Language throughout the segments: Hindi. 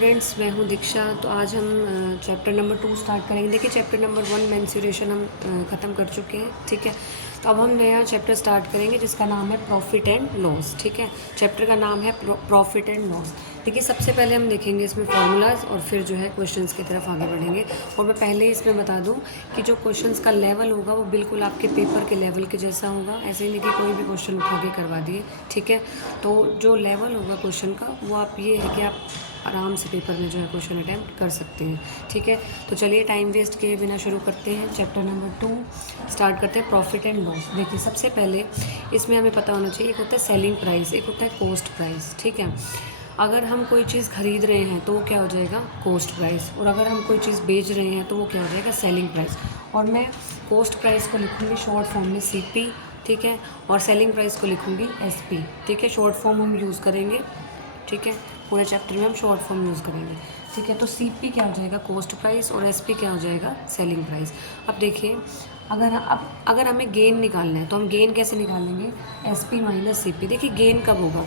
फ्रेंड्स, मैं हूं दीक्षा। तो आज हम चैप्टर नंबर 2 स्टार्ट करेंगे। देखिए, चैप्टर नंबर 1 मेंस्ट्रुएशन हम ख़त्म कर चुके हैं। ठीक है, तो अब हम नया चैप्टर स्टार्ट करेंगे जिसका नाम है प्रॉफिट एंड लॉस। ठीक है, चैप्टर का नाम है प्रॉफिट एंड लॉस। देखिए, सबसे पहले हम देखेंगे इसमें फार्मूलाज और फिर जो है क्वेश्चंस की तरफ आगे बढ़ेंगे। और मैं पहले ही इसमें बता दूं कि जो क्वेश्चंस का लेवल होगा वो बिल्कुल आपके पेपर के लेवल के जैसा होगा। ऐसे ही नहीं कि कोई भी क्वेश्चन उठा के करवा दिए। ठीक है, तो जो लेवल होगा क्वेश्चन का वो आप ये है कि आप आराम से पेपर में जो है क्वेश्चन अटैम्प्ट कर सकते हैं। ठीक है, तो चलिए टाइम वेस्ट किए बिना शुरू करते हैं। चैप्टर नंबर 2 स्टार्ट करते हैं, प्रॉफिट एंड लॉस। देखिए, सबसे पहले इसमें हमें पता होना चाहिए, एक होता है सेलिंग प्राइस, एक होता है कॉस्ट प्राइस। ठीक है, अगर हम कोई चीज़ खरीद रहे हैं तो वो क्या हो जाएगा, कॉस्ट प्राइस, और अगर हम कोई चीज़ बेच रहे हैं तो वो क्या हो जाएगा, सेलिंग प्राइस। और मैं कॉस्ट प्राइस को लिखूँगी शॉर्ट फॉर्म में CP। ठीक है, और सेलिंग प्राइस को लिखूँगी SP। ठीक है, शॉर्ट फॉर्म हम यूज़ करेंगे। ठीक है, पूरे चैप्टर में हम शॉर्ट फॉर्म यूज़ करेंगे। ठीक है, तो CP क्या हो जाएगा, कॉस्ट प्राइस, और SP क्या हो जाएगा, सेलिंग प्राइस। अब देखिए, अगर हमें गेन निकालना है तो हम गेन कैसे निकालेंगे, SP माइनस CP। देखिए, गेन कब होगा,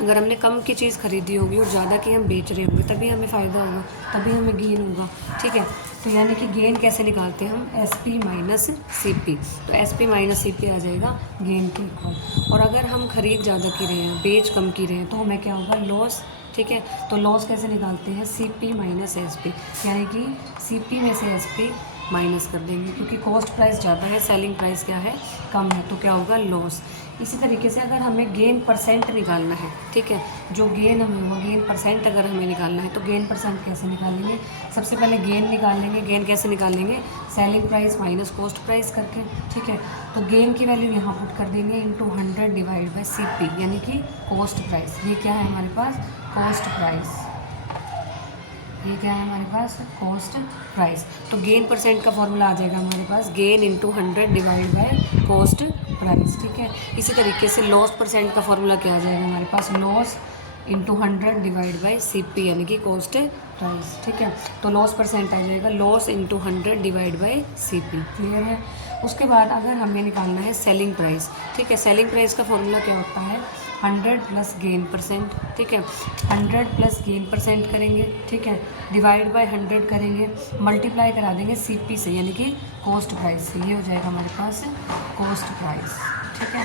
अगर हमने कम की चीज़ खरीदी होगी और ज़्यादा की हम बेच रहे होंगे तभी हमें फ़ायदा होगा, तभी हमें गेन होगा। ठीक है, तो यानी कि गेन कैसे निकालते हैं हम, SP माइनस CP। तो SP माइनस CP आ जाएगा गेन के इक्वल। और अगर हम खरीद ज़्यादा की रहे हैं, बेच कम की रहे हैं, तो हमें क्या होगा, लॉस। ठीक है, तो लॉस कैसे निकालते हैं, CP माइनस SP, यानी कि CP में से SP माइनस कर देंगे, क्योंकि कॉस्ट प्राइस ज़्यादा है, सेलिंग प्राइस क्या है, कम है, तो क्या होगा, लॉस। इसी तरीके से अगर हमें गेन परसेंट निकालना है, ठीक है, जो गेन हमें हुआ, गेन परसेंट अगर हमें निकालना है तो गेन परसेंट कैसे निकालेंगे, सबसे पहले गेन निकालेंगे। गेन कैसे निकालेंगे, selling price minus cost price करके। ठीक है, तो गेन की वैल्यू यहाँ पुट कर देंगे इंटू 100 डिवाइड बाई CP, यानी कि कॉस्ट प्राइस। ये क्या है हमारे पास, कॉस्ट प्राइस। ये क्या है हमारे पास, कॉस्ट प्राइस। तो गेन परसेंट का फॉर्मूला आ जाएगा हमारे पास, gain into 100 divide by cost price. ठीक है, इसी तरीके से लॉस परसेंट का फॉर्मूला क्या आ जाएगा हमारे पास, loss into 100 divide by CP, यानी कि कॉस्ट प्राइस। ठीक है, तो लॉस परसेंट आ जाएगा loss into 100 divide by CP। Clear है। उसके बाद अगर हमें निकालना है सेलिंग प्राइस। ठीक है, सेलिंग प्राइस का फॉर्मूला क्या होता है, 100 प्लस गेन परसेंट। ठीक है, 100 प्लस गेन परसेंट करेंगे, ठीक है, डिवाइड बाय 100 करेंगे, मल्टीप्लाई करा देंगे CP से, यानी कि कॉस्ट प्राइस से। ये हो जाएगा हमारे पास कॉस्ट प्राइस। ठीक है,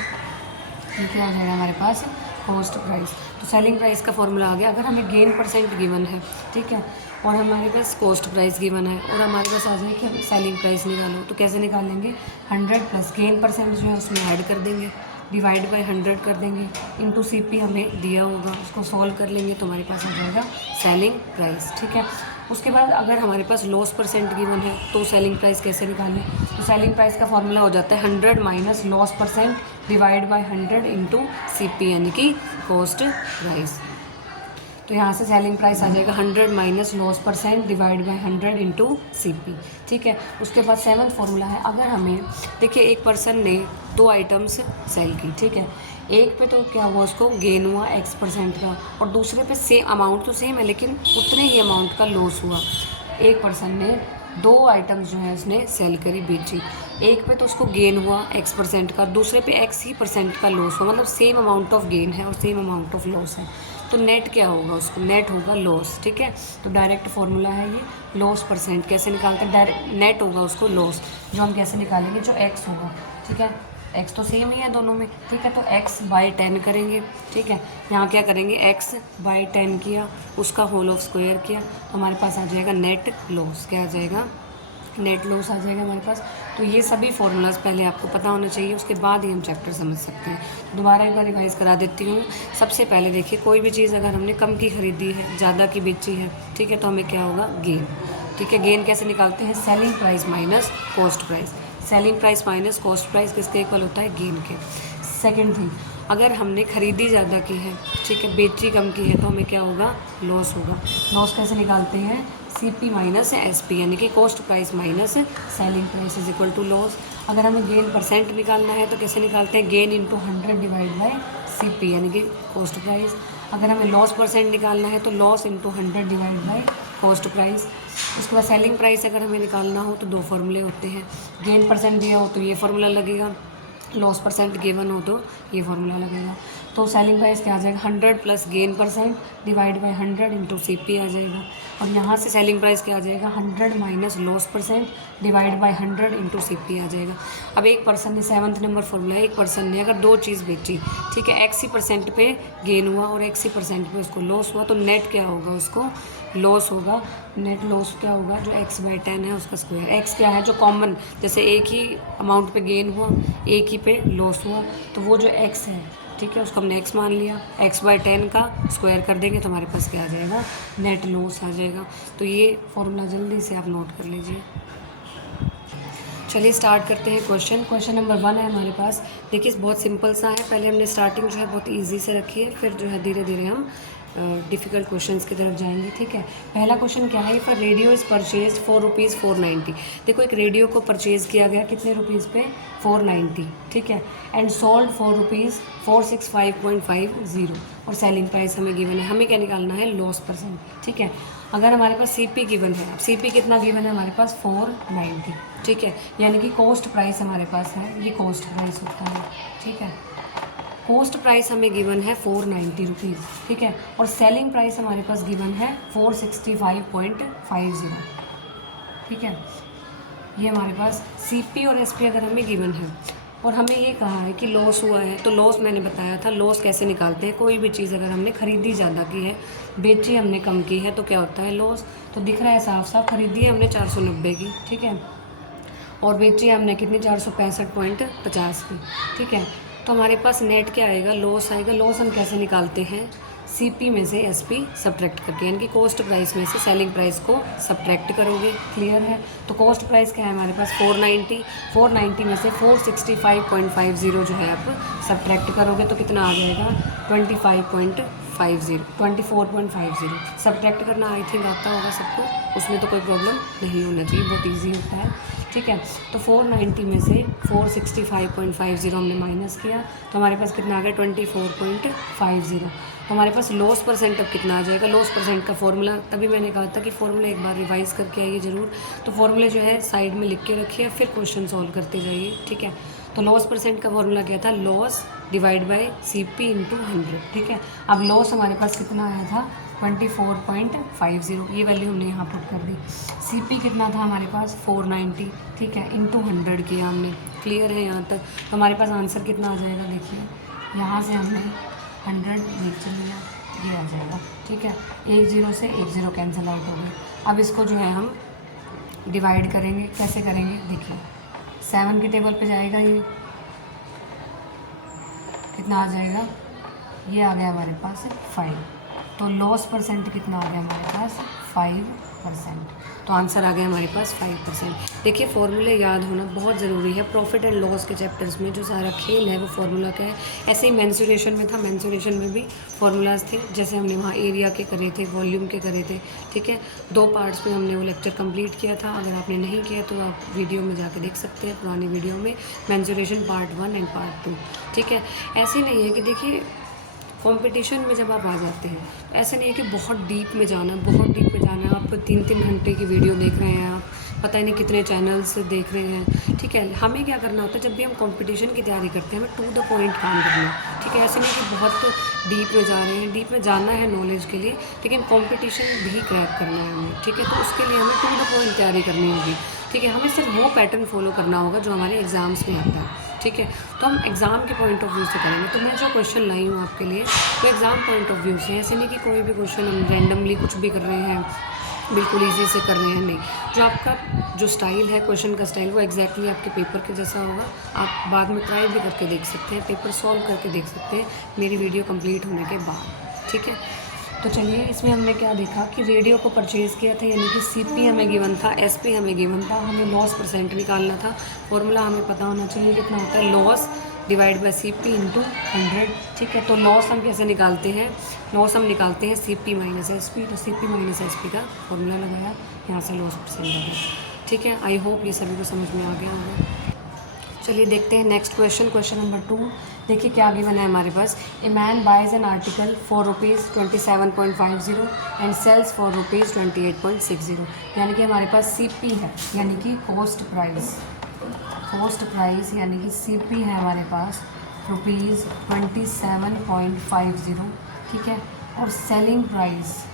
ये क्या हो जाएगा हमारे पास, कॉस्ट प्राइस। तो सेलिंग प्राइस का फॉर्मूला आ गया। अगर हमें गेन परसेंट गिवन है, ठीक है, और हमारे पास कॉस्ट प्राइस गिवन है, और हमारे पास आ जाए कि हम सेलिंग प्राइस निकालो, तो कैसे निकालेंगे, 100 प्लस गेन परसेंट जो है उसमें ऐड कर देंगे, डिवाइड बाय 100 कर देंगे, इंटू CP हमें दिया होगा, उसको सॉल्व कर लेंगे तो हमारे पास आ जाएगा सेलिंग प्राइस। ठीक है, उसके बाद अगर हमारे पास लॉस परसेंट गिवन है तो सेलिंग प्राइस कैसे निकालें, तो सेलिंग प्राइस का फॉर्मूला हो जाता है 100 minus loss percent divide by 100 into CP, यानी कि कॉस्ट प्राइस। तो यहाँ से सेलिंग प्राइस आ जाएगा 100 minus loss percent divide by 100 into CP। ठीक है, उसके बाद 7th फॉर्मूला है, अगर हमें, देखिए, एक पर्सन ने 2 आइटम्स सेल की। ठीक है, एक पे तो क्या हुआ, उसको गेन हुआ X% का, और दूसरे पे सेम अमाउंट तो सेम है लेकिन उतने ही अमाउंट का लॉस हुआ। एक पर्सन ने 2 आइटम्स जो है उसने सेल करी, बेची। एक पे तो उसको गेन हुआ X% का, दूसरे पे X ही % का लॉस हुआ, मतलब सेम अमाउंट ऑफ गेन है और सेम अमाउंट ऑफ लॉस है, तो नेट क्या होगा, उसको नेट होगा लॉस। ठीक है, तो डायरेक्ट फॉर्मूला है ये, लॉस परसेंट कैसे निकालते हैं, डायरेक्ट नेट होगा उसको लॉस, जो हम कैसे निकालेंगे, जो X होगा। ठीक है, X तो सेम ही है दोनों में। ठीक है, तो X बाई 10 करेंगे। ठीक है, यहाँ क्या करेंगे, X बाई 10 किया, उसका होल ऑफ स्क्वायर किया, तो हमारे पास आ जाएगा नेट लॉस। क्या आ जाएगा, नेट लॉस आ जाएगा हमारे पास। तो ये सभी फॉर्मूलाज पहले आपको पता होना चाहिए, उसके बाद ही हम चैप्टर समझ सकते हैं। दोबारा एक बार रिवाइज करा देती हूँ। सबसे पहले देखिए, कोई भी चीज़ अगर हमने कम की खरीदी है, ज़्यादा की बेची है, ठीक है, तो हमें क्या होगा, गेन। ठीक है, गेन कैसे निकालते हैं, selling price minus cost price. Selling price minus cost price किसके इक्वल होता है, गेन के। सेकेंड थिंग, अगर हमने खरीदी ज़्यादा की है, ठीक है, बेची कम की है, तो हमें क्या होगा, लॉस होगा। लॉस कैसे निकालते हैं, CP माइनस SP, यानी कि cost price minus selling price is equal to loss. अगर हमें गेन परसेंट निकालना है तो कैसे निकालते हैं, gain into 100 divide by CP, यानी कि कॉस्ट प्राइस। अगर हमें लॉस परसेंट निकालना है तो loss into 100 divide by cost price. उसके बाद सेलिंग प्राइस अगर हमें निकालना हो तो 2 फॉर्मूले होते हैं, गेन परसेंट दिया हो तो ये फॉर्मूला लगेगा, लॉस परसेंट गिवन हो तो ये फॉर्मूला लगेगा। तो सेलिंग प्राइस क्या आ जाएगा 100 plus gain percent divide by 100 into CP आ जाएगा। और यहाँ से सेलिंग प्राइस क्या आ जाएगा 100 minus loss percent divide by 100 into CP आ जाएगा। अब एक पर्सन ने 7th नंबर फॉर्मूला है, एक पर्सन ने अगर 2 चीज़ बेची, ठीक है, x ही % पे गेन हुआ और x ही % पे उसको लॉस हुआ, तो नेट क्या होगा, उसको लॉस होगा। नेट लॉस क्या होगा, जो x/10 है उसका स्क्वायर। x क्या है, जो कॉमन, जैसे एक ही अमाउंट पे गेन हुआ, एक ही पे लॉस हुआ, तो वो जो x है, ठीक है, उसको हमने x मान लिया, x/10 का स्क्वायर कर देंगे तो हमारे पास क्या आ जाएगा, नेट लॉस आ जाएगा। तो ये फॉर्मूला जल्दी से आप नोट कर लीजिए। चलिए स्टार्ट करते हैं क्वेश्चन नंबर 1 है हमारे पास। देखिए बहुत सिंपल सा है, पहले हमने स्टार्टिंग जो है बहुत इजी से रखी है, फिर जो है धीरे धीरे हम डिफ़िकल्ट क्वेश्चंस की तरफ जाएंगे, ठीक है। पहला क्वेश्चन क्या है, फॉर रेडियो इज़ परचेज ₹4.490। देखो एक रेडियो को परचेज़ किया गया कितने रुपीज़ पे, 490, ठीक है, एंड सोल्ड ₹4.6550 और सेलिंग प्राइस हमें गिवन है। हमें क्या निकालना है, लॉस परसेंट, ठीक है। अगर हमारे पास CP गिवन है, अब CP कितना गिवन है हमारे पास 490, ठीक है, यानी कि कॉस्ट प्राइस हमारे पास है, ये कॉस्ट प्राइस होता है, ठीक है। कॉस्ट प्राइस हमें गिवन है 490 रुपीज़, ठीक है, और सेलिंग प्राइस हमारे पास गिवन है 465.50, ठीक है। ये हमारे पास CP और SP अगर हमें गिवन है और हमें ये कहा है कि लॉस हुआ है, तो लॉस मैंने बताया था, लॉस कैसे निकालते हैं। कोई भी चीज़ अगर हमने खरीदी ज़्यादा की है, बेची हमने कम की है, तो क्या होता है, लॉस। तो दिख रहा है साफ साफ, खरीदी है हमने 490 की, ठीक है, और बेची हमने कितनी 465.50 की, ठीक है। तो हमारे पास नेट क्या आएगा, लॉस आएगा। लॉस हम कैसे निकालते हैं, CP में से SP सब्ट्रैक्ट करके, यानी कि कॉस्ट प्राइस में से सेलिंग प्राइस को सब्ट्रैक्ट करोगे, क्लियर है। तो कॉस्ट प्राइस क्या है हमारे पास 490 में से 465.50 जो है आप सब्ट्रैक्ट करोगे तो कितना आ जाएगा 24.50 सब्ट्रैक्ट करना आई थिंक आता होगा सबको, उसमें तो कोई प्रॉब्लम नहीं होना चाहिए, बहुत ईजी होता है, ठीक है। तो 490 में से 465.50 हमने माइनस किया तो हमारे पास कितना आ गया 24.50। तो हमारे पास लॉस परसेंट अब कितना आ जाएगा, लॉस परसेंट का फॉर्मूला, तभी मैंने कहा था कि फॉर्मूला एक बार रिवाइज़ करके आइए ज़रूर। तो फॉर्मूले जो है साइड में लिख के रखिए, फिर क्वेश्चन सॉल्व करते जाइए, ठीक है। तो लॉस परसेंट का फॉर्मूला क्या था, loss divide by CP into 100, ठीक है। अब लॉस हमारे पास कितना आया था 24.50, ये वैल्यू हमने यहाँ पुट कर दी। CP कितना था हमारे पास 490, ठीक है, इंटू 100 किया हमने, क्लियर है यहाँ तक। तो हमारे पास आंसर कितना आ जाएगा, देखिए यहाँ से हमने 100 नीचे लिया, ये आ जाएगा, ठीक है। 1 0 से 1 0 कैंसिल आउट हो गए। अब इसको जो है हम डिवाइड करेंगे, कैसे करेंगे, देखिए 7 की टेबल पे जाएगा, ये कितना आ जाएगा, ये आ गया हमारे पास 5। तो लॉस परसेंट कितना आ गया हमारे पास 5%। तो आंसर आ गया हमारे पास 5%। देखिए फॉर्मूले याद होना बहुत ज़रूरी है। प्रॉफिट एंड लॉस के चैप्टर्स में जो सारा खेल है वो फार्मूला का है। ऐसे ही मेंसुरेशन में था, मेंसुरेशन में भी फार्मूलाज थे, जैसे हमने वहाँ एरिया के करे थे, वॉल्यूम के करे थे, ठीक है। 2 पार्ट्स में हमने वो लेक्चर कंप्लीट किया था। अगर आपने नहीं किया तो आप वीडियो में जाके देख सकते हैं, पुरानी वीडियो में, मेंसुरेशन पार्ट 1 एंड पार्ट 2, ठीक है। ऐसे नहीं है कि देखिए कंपटीशन में जब आप आ जाते हैं तो ऐसा नहीं है कि बहुत डीप में जाना है, आप 3-3 घंटे की वीडियो देख रहे हैं, आप पता ही नहीं कितने चैनल्स देख रहे हैं, ठीक है। हमें क्या करना होता है, जब भी हम कंपटीशन की तैयारी करते हैं, हमें टू द पॉइंट काम करना है, ठीक है। ऐसे नहीं कि बहुत डीप में जा रहे हैं, डीप में जाना है नॉलेज के लिए, लेकिन कंपटीशन भी क्रैक करना है हमें, ठीक है। तो उसके लिए हमें टू द पॉइंट तैयारी करनी होगी, ठीक है। हमें सिर्फ वो पैटर्न फॉलो करना होगा जो हमारे एग्ज़ाम्स में आता है, ठीक है। तो हम एग्ज़ाम के पॉइंट ऑफ व्यू से करेंगे। तो मैं जो क्वेश्चन लाई हूँ आपके लिए वो एग्ज़ाम पॉइंट ऑफ व्यू से, ऐसे नहीं कि कोई भी क्वेश्चन हम रैंडमली कुछ भी कर रहे हैं, बिल्कुल ईजी से कर रहे हैं, नहीं। जो आपका जो स्टाइल है, क्वेश्चन का स्टाइल, वो एग्जैक्टली आपके पेपर के जैसा होगा। आप बाद में ट्राई भी करके देख सकते हैं, पेपर सॉल्व करके देख सकते हैं मेरी वीडियो कंप्लीट होने के बाद, ठीक है। तो चलिए इसमें हमने क्या देखा कि रेडियो को परचेज़ किया था, यानी कि CP हमें गिवन था, SP हमें गिवन था, हमें लॉस परसेंट निकालना था। फॉर्मूला हमें पता होना चाहिए कितना होता है, loss divide by CP into 100, ठीक है। तो लॉस हम कैसे निकालते हैं, लॉस हम निकालते हैं CP माइनस SP। तो CP माइनस SP का फॉर्मूला लगाया, यहाँ से लॉस परसेंट आ गया, ठीक है। आई होप ये सभी को समझ में आ गया होगा। चलिए देखते हैं नेक्स्ट क्वेश्चन नंबर 2। देखिए क्या गिवन है हमारे पास, a man buys an article for ₹27.50 and sells for ₹28.60, यानी कि हमारे पास CP है, यानी कि कॉस्ट प्राइस यानी कि CP है हमारे पास ₹27.50, ठीक है। और सेलिंग प्राइस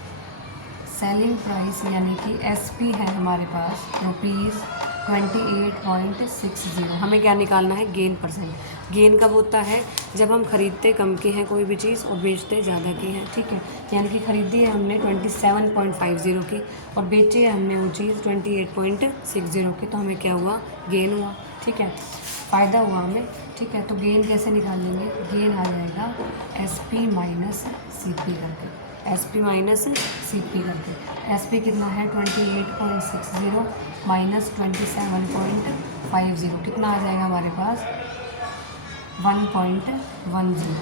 यानी कि SP है हमारे पास ₹28.60। हमें क्या निकालना है? Gain percent. गेन कब होता है? जब हम खरीदते कम की हैं कोई भी चीज़ और बेचते ज़्यादा की हैं, ठीक है। यानी कि खरीदी है हमने 27.50 की और बेची है हमने वो चीज़ 28.60 की, तो हमें क्या हुआ? गेन हुआ, ठीक है, फ़ायदा हुआ हमें, ठीक है। तो गेन कैसे निकालेंगे? गेन आ जाएगा SP माइनस CP करके, SP माइनस CP करके। SP कितना है? 28.60 माइनस 27.50, कितना आ जाएगा हमारे पास? 1.10।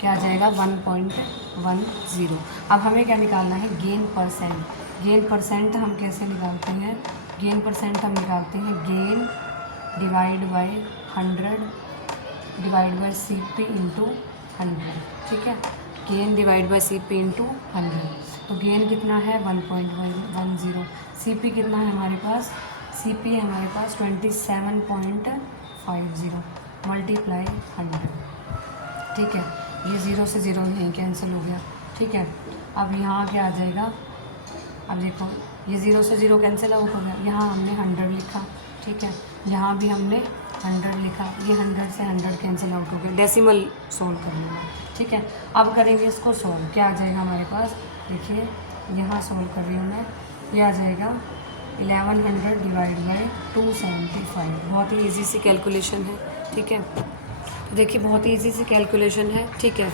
क्या आ जाएगा? 1.10। अब हमें क्या निकालना है? Gain percent. गेन परसेंट हम कैसे निकालते हैं? गेन परसेंट हम निकालते हैं gain divide by 100 divide bye CP into 100, ठीक है। Gain divide by CP into 100, तो गेन कितना है? 1.10। CP कितना है हमारे पास? CP है हमारे पास 27.50 मल्टीप्लाई 100, ठीक है। ये 0 से 0 यहीं कैंसिल हो गया, ठीक है। अब यहाँ क्या आ जाएगा? अब देखो, ये 0 से 0 कैंसिल आउट हो गया। यहाँ हमने 100 लिखा, ठीक है। यहाँ भी हमने 100 लिखा, ये 100 से 100 कैंसिल आउट हो गया। डेसिमल सोल्व कर लेना, ठीक है। अब करेंगे इसको सोल्व। क्या आ जाएगा हमारे पास? देखिए, यहाँ सोल्व कर रही हूँ मैं। ये आ जाएगा 1100 डिवाइड बाई 275। बहुत ही ईजी सी कैलकुलेशन है, ठीक है। तो देखिए, बहुत ही ईजी सी कैलकुलेशन है, ठीक है।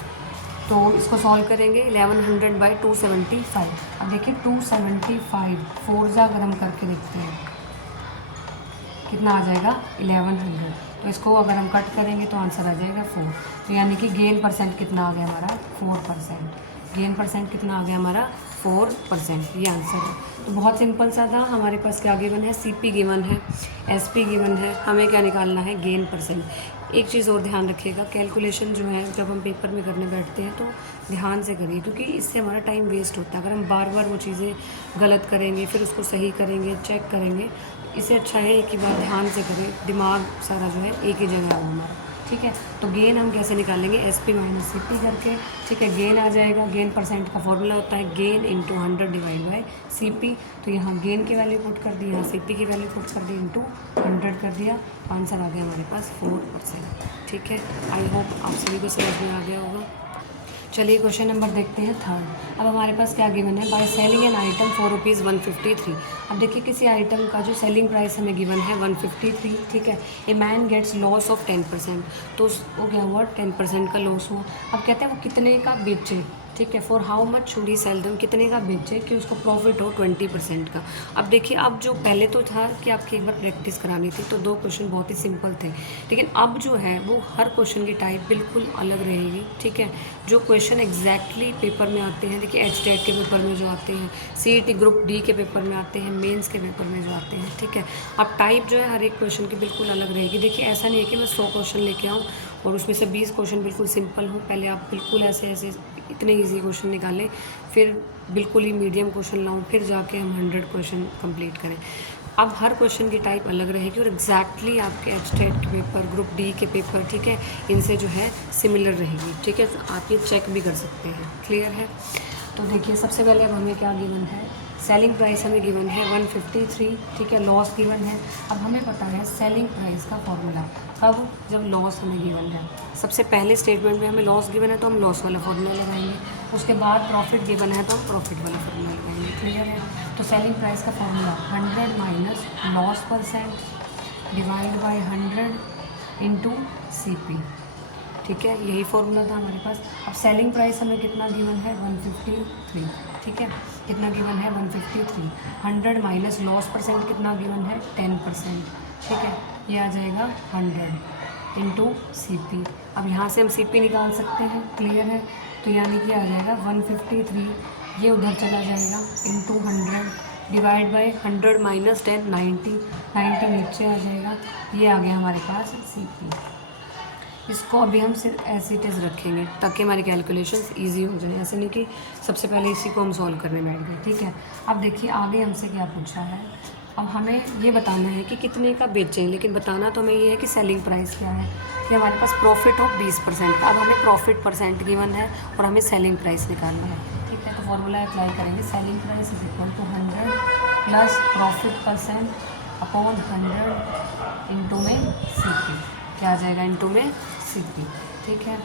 तो इसको सॉल्व करेंगे 1100 बाई 275। अब देखिए 275 4 जा अगर हम करके देखते हैं कितना आ जाएगा? 1100। तो इसको अगर हम कट करेंगे तो आंसर आ जाएगा 4। तो यानी कि गेन परसेंट कितना आ गया हमारा? 4%। गेन परसेंट कितना आ गया हमारा? 4%। ये आंसर है। तो बहुत सिंपल सा था। हमारे पास क्या गिवन है? CP गिवन है, SP गिवन है, हमें क्या निकालना है? Gain percent. एक चीज़ और ध्यान रखिएगा, कैलकुलेशन जो है जब हम पेपर में करने बैठते हैं तो ध्यान से करिए, क्योंकि इससे हमारा टाइम वेस्ट होता है। अगर हम बार बार वो चीज़ें गलत करेंगे, फिर उसको सही करेंगे, चेक करेंगे, इससे अच्छा है एक ही बार ध्यान से करें, दिमाग सारा जो है एक ही जगह हो हमारा, ठीक है। तो गेन हम कैसे निकालेंगे? SP माइनस CP करके, ठीक है। गेन आ जाएगा, गेन परसेंट का फॉर्मूला होता है gain into 100 divide by CP। तो यहाँ गेन की वैल्यू पुट कर दी, यहाँ CP की वैल्यू पुट कर दी, इंटू 100 कर दिया, आंसर आ गया हमारे पास 4%, ठीक है। आई होप आप सभी को समझ में आ गया होगा। चलिए क्वेश्चन नंबर देखते हैं 3rd। अब हमारे पास क्या गिवन है? Bye selling an item for ₹153। अब देखिए, किसी आइटम का जो सेलिंग प्राइस हमें गिवन है 153, ठीक है। A man gets loss of 10%, तो वो क्या हुआ? 10% का लॉस हुआ। अब कहते हैं वो कितने का बेचे, ठीक है। For how much should he sell them, कितने का बेचे कि उसको प्रॉफिट हो 20% का। अब देखिए, अब जो पहले तो था कि आपकी एक बार प्रैक्टिस करानी थी, तो 2 क्वेश्चन बहुत ही सिंपल थे, लेकिन अब जो है वो हर क्वेश्चन की टाइप बिल्कुल अलग रहेगी, ठीक है। जो क्वेश्चन एग्जैक्टली पेपर में आते हैं, देखिए HTET के पेपर में जो आते हैं, CET ग्रुप D के पेपर में आते हैं, मेंस के पेपर में जो आते हैं, ठीक है। अब टाइप जो है हर एक क्वेश्चन की बिल्कुल अलग रहेगी। देखिए, ऐसा नहीं है कि मैं 100 क्वेश्चन लेके आऊँ और उसमें से 20 क्वेश्चन बिल्कुल सिंपल हो। पहले आप बिल्कुल ऐसे इतने इजी क्वेश्चन निकालें, फिर बिल्कुल ही मीडियम क्वेश्चन लाऊं, फिर जाके हम 100 क्वेश्चन कंप्लीट करें। अब हर क्वेश्चन की टाइप अलग रहेगी और एग्जैक्टली आपके HTET के पेपर, ग्रुप D के पेपर, ठीक है, इनसे जो है सिमिलर रहेगी, ठीक है। तो आप ये चेक भी कर सकते हैं, क्लियर है। तो देखिए, सबसे पहले अब हमें क्या गिवन है? सेलिंग प्राइस हमें गिवन है 153, ठीक है। लॉस गिवन है। अब हमें पता है सेलिंग प्राइस का फॉर्मूला, कब? जब लॉस हमें गिवन है। सबसे पहले स्टेटमेंट में हमें लॉस गिवन है तो हम लॉस वाला फॉर्मूला लगाएंगे, उसके बाद प्रॉफिट गिवन है तो हम प्रॉफिट वाला फॉर्मूला लगाएंगे, क्लियर है। तो सेलिंग प्राइस का formula 100 minus loss % divide by 100 into CP, ठीक है। यही फॉर्मूला था हमारे पास। अब सेलिंग प्राइस हमें कितना गिवन है? 153, ठीक है। कितना गिवन है? 153। 100 माइनस लॉस % कितना गिवन है? 10%, ठीक है। ये आ जाएगा 100 इंटू CP। अब यहाँ से हम CP निकाल सकते हैं, क्लियर है। तो यानी कि आ जाएगा 153, ये उधर चला जाएगा, इंटू 100 डिवाइड बाई 100 माइनस 10 90 नीचे आ जाएगा। ये आ गया हमारे पास CP। इसको अभी हम सिर्फ एज इट इज़ रखेंगे ताकि हमारी कैलकुलेशंस इजी हो जाए, ऐसे नहीं कि सबसे पहले इसी को हम सॉल्व करने बैठ गए, ठीक है। अब देखिए, आगे हमसे क्या पूछा है? अब हमें ये बताना है कि कितने का बेचें, लेकिन बताना तो हमें ये है कि सेलिंग प्राइस क्या है। कि हमारे पास प्रॉफिट हो 20% का। अब हमें प्रॉफिट परसेंट गिवन है और हमें सेलिंग प्राइस निकालना है। ठीक है, तो फॉर्मूला अप्लाई करेंगे। Selling price is equal to 100 plus profit percent upon 100 into में CP। क्या आ जाएगा? इंटू में CP। ठीक है,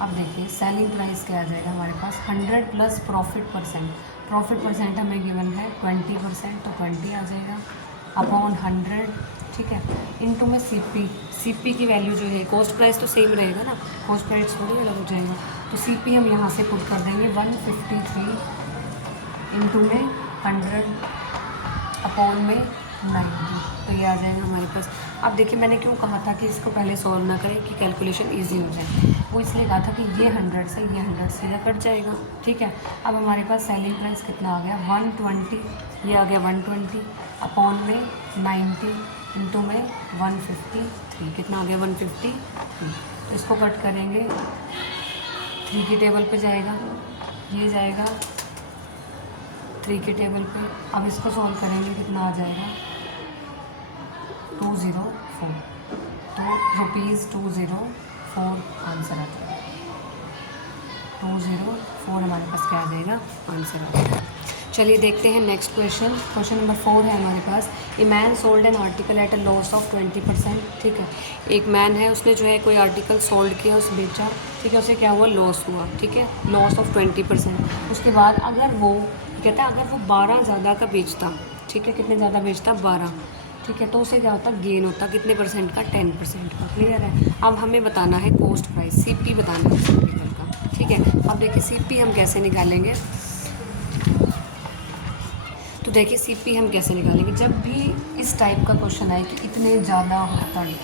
अब देखिए सेलिंग प्राइस क्या आ जाएगा हमारे पास 100 plus profit percent. Profit percent हमें गिवन है 20%, तो 20 आ जाएगा अपॉन 100। ठीक है, इनटू में CP की वैल्यू जो है, कॉस्ट प्राइस तो सेम रहेगा ना, कॉस्ट प्राइस थोड़ी अलग हो जाएगा। तो CP हम यहाँ से पुट कर देंगे 153 इंटू में 100 अपॉन में 90। तो ये आ जाएगा हमारे पास। अब देखिए मैंने क्यों कहा था कि इसको पहले सॉल्व ना करें कि कैलकुलेशन इजी हो जाए, वो इसलिए कहा था कि ये 100 से ये 100 सीधा कट जाएगा। ठीक है, अब हमारे पास सेलिंग प्राइस कितना आ गया 120, ये आ गया 120 अपॉन में 90 इंटू में 153। कितना आ गया 153। तो इसको कट करेंगे 3 की टेबल पे जाएगा, ये जाएगा 3 की टेबल पे। अब इसको सॉल्व करेंगे, कितना आ जाएगा 204। तो ₹204 आंसर आ जाएगा। 204 हमारे पास क्या आ जाएगा? आंसर आ जाएगा। चलिए देखते हैं नेक्स्ट क्वेश्चन। क्वेश्चन नंबर 4 है हमारे पास। A man sold an article at a loss of 20%। ठीक है, एक मैन है, उसने जो है कोई आर्टिकल सोल्ड किया, उसे बेचा। ठीक है, उसे क्या हुआ? लॉस हुआ। ठीक है, लॉस ऑफ 20%। उसके बाद अगर वो कहता है अगर वो 12 ज़्यादा का बेचता, ठीक है, कितने ज़्यादा बेचता? 12। ठीक है, तो उसे क्या होता? गेन होता। कितने परसेंट का? 10% का। क्लियर है। अब हमें बताना है कॉस्ट प्राइस, CP बताना है इस आर्टिकल का। ठीक है, अब देखिए CP हम कैसे निकालेंगे। तो देखिए CP हम कैसे निकालेंगे, जब भी इस टाइप का क्वेश्चन आए कि इतने ज़्यादा होता है,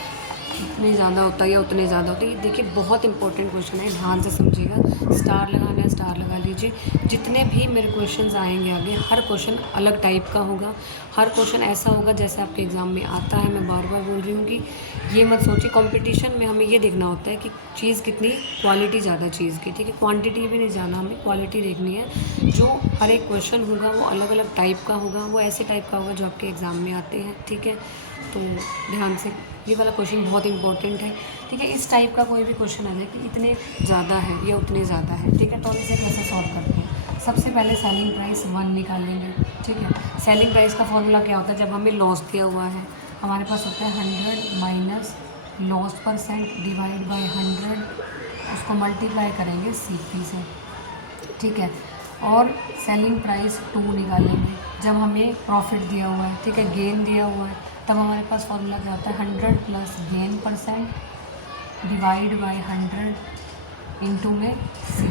इतने ज़्यादा होता है या उतने ज़्यादा होता है, ये देखिए बहुत इंपॉर्टेंट क्वेश्चन है, ध्यान से समझिएगा। स्टार लगाना है, स्टार लगा लीजिए। जितने भी मेरे क्वेश्चंस आएंगे आगे, हर क्वेश्चन अलग टाइप का होगा, हर क्वेश्चन ऐसा होगा जैसे आपके एग्ज़ाम में आता है। मैं बार बार बोल रही हूँ कि ये मत सोचिए। कंपटीशन में हमें ये देखना होता है कि चीज़ कितनी क्वालिटी ज़्यादा चीज़ की। ठीक है, क्वांटिटी भी नहीं जाना, हमें क्वालिटी देखनी है। जो हर एक क्वेश्चन होगा वो अलग अलग टाइप का होगा, वो ऐसे टाइप का होगा जो आपके एग्ज़ाम में आते हैं। ठीक है, तो ध्यान से, ये वाला क्वेश्चन बहुत इंपॉर्टेंट है। ठीक है, इस टाइप का कोई भी क्वेश्चन आ जाए कि इतने ज़्यादा है या उतने ज़्यादा है। ठीक है, तो हम इसे कैसे सॉल्व करते हैं? सबसे पहले सेलिंग प्राइस 1 निकालेंगे। ठीक है, सेलिंग प्राइस का फॉर्मूला क्या होता है? जब हमें लॉस दिया हुआ है, हमारे पास होता है 100 minus loss percent divide by 100, उसको मल्टीप्लाई करेंगे CP से। ठीक है, और सेलिंग प्राइस 2 निकालेंगे जब हमें प्रॉफिट दिया हुआ है। ठीक है, गेन दिया हुआ है, तब हमारे पास फॉर्मूला क्या होता है? 100 plus gain percent divide by 100 into में CP।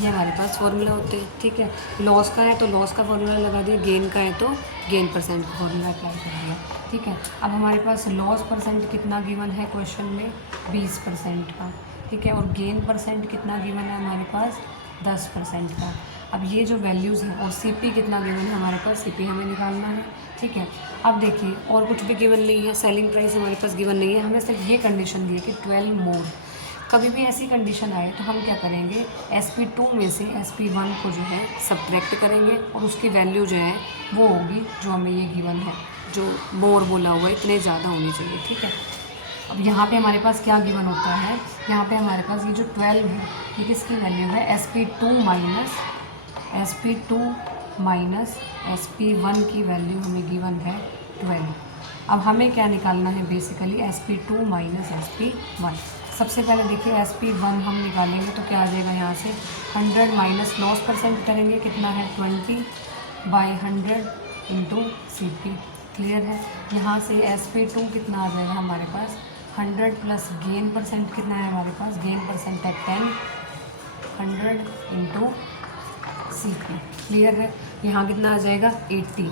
ये हमारे पास फॉर्मूला होते हैं। ठीक है, लॉस का है तो लॉस का फॉर्मूला लगा दिया, गेन का है तो गेन परसेंट का फॉर्मूला अप्लाई कर दिया। ठीक है, अब हमारे पास लॉस परसेंट कितना गिवन है क्वेश्चन में? 20% का। ठीक है, और गेन परसेंट कितना गिवन है हमारे पास? 10% का। अब ये जो वैल्यूज़ हैं, और CP कितना गिवन है हमारे पास? CP हमें निकालना है। ठीक है, अब देखिए और कुछ भी गिवन नहीं है, सेलिंग प्राइस हमारे पास गिवन नहीं है, हमें सिर्फ ये कंडीशन दी है कि 12 मोर। कभी भी ऐसी कंडीशन आए तो हम क्या करेंगे? SP2 में से SP1 को जो है सब्ट्रैक्ट करेंगे, और उसकी वैल्यू जो है वो होगी जो हमें ये गिवन है, जो मोर बोला हुआ है, इतने ज़्यादा होनी चाहिए। ठीक है, अब यहाँ पे हमारे पास क्या गिवन होता है? यहाँ पे हमारे पास ये जो 12 है, ये किसकी वैल्यू है? SP2 माइनस SP1 की वैल्यू हमें गिवन है 12। अब हमें क्या निकालना है? Basically SP2 minus SP1। सबसे पहले देखिए SP1 हम निकालेंगे तो क्या आ जाएगा? यहाँ से 100 माइनस लॉस परसेंट करेंगे, कितना है? 20 बाई 100 इंटू CP। क्लियर है, यहाँ से SP2 कितना आ जाएगा हमारे पास? 100 प्लस गेन परसेंट कितना है हमारे पास? गेन परसेंट है 10, 100 इंटू CP। क्लियर है, यहाँ कितना आ जाएगा? 80।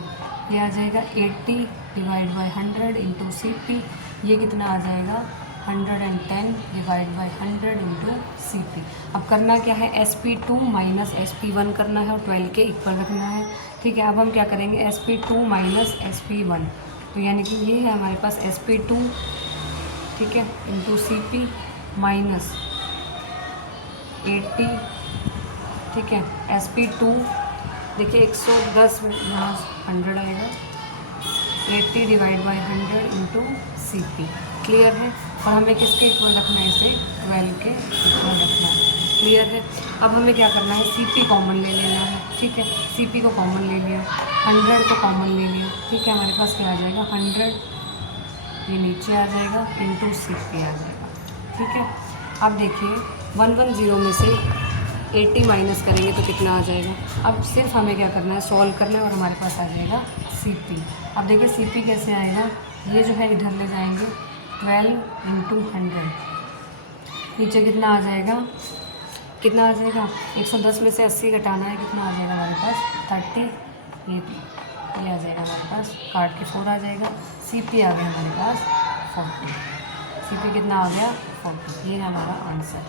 ये आ जाएगा 80 डिवाइड बाई 100 इंटू CP। ये कितना आ जाएगा? 110 डिवाइड बाई 100 इंटू CP। अब करना क्या है? SP2 माइनस SP1 करना है और 12 के इक्वल रखना है। ठीक है, अब हम क्या करेंगे? SP2 माइनस SP1, तो यानी कि ये है हमारे पास SP2, ठीक है, इंटू CP माइनस 80, ठीक है, SP2 देखिए 110 यहाँ 100 आएगा, 80 divide by 100 into C P. Clear है। और हमें किसके इक्वल रखना है, इसे 12 के इक्वल रखना है। क्लियर है। अब हमें क्या करना है, सी पी कॉमन ले लेना है। ठीक है, सी पी को कॉमन ले लिया, 100 को कॉमन ले लिया। ठीक है, हमारे पास क्या आ जाएगा 100, ये नीचे आ जाएगा, इंटू सी पी आ जाएगा। ठीक है, अब देखिए 110 में से 80 माइनस करेंगे तो कितना आ जाएगा। अब सिर्फ हमें क्या करना है, सॉल्व करना है और हमारे पास आ जाएगा सी पी। अब देखिए सी पी कैसे आएगा, ये जो है इधर ले जाएंगे, 12 इंटू 100, नीचे कितना आ जाएगा, कितना आ जाएगा 110 में से 80 घटाना है, कितना आ जाएगा हमारे पास 30, ये आ जाएगा हमारे पास, काट के 4 आ जाएगा। सी पी आ गया हमारे पास 40, सी पी कितना आ गया 40, ये है हमारा आंसर।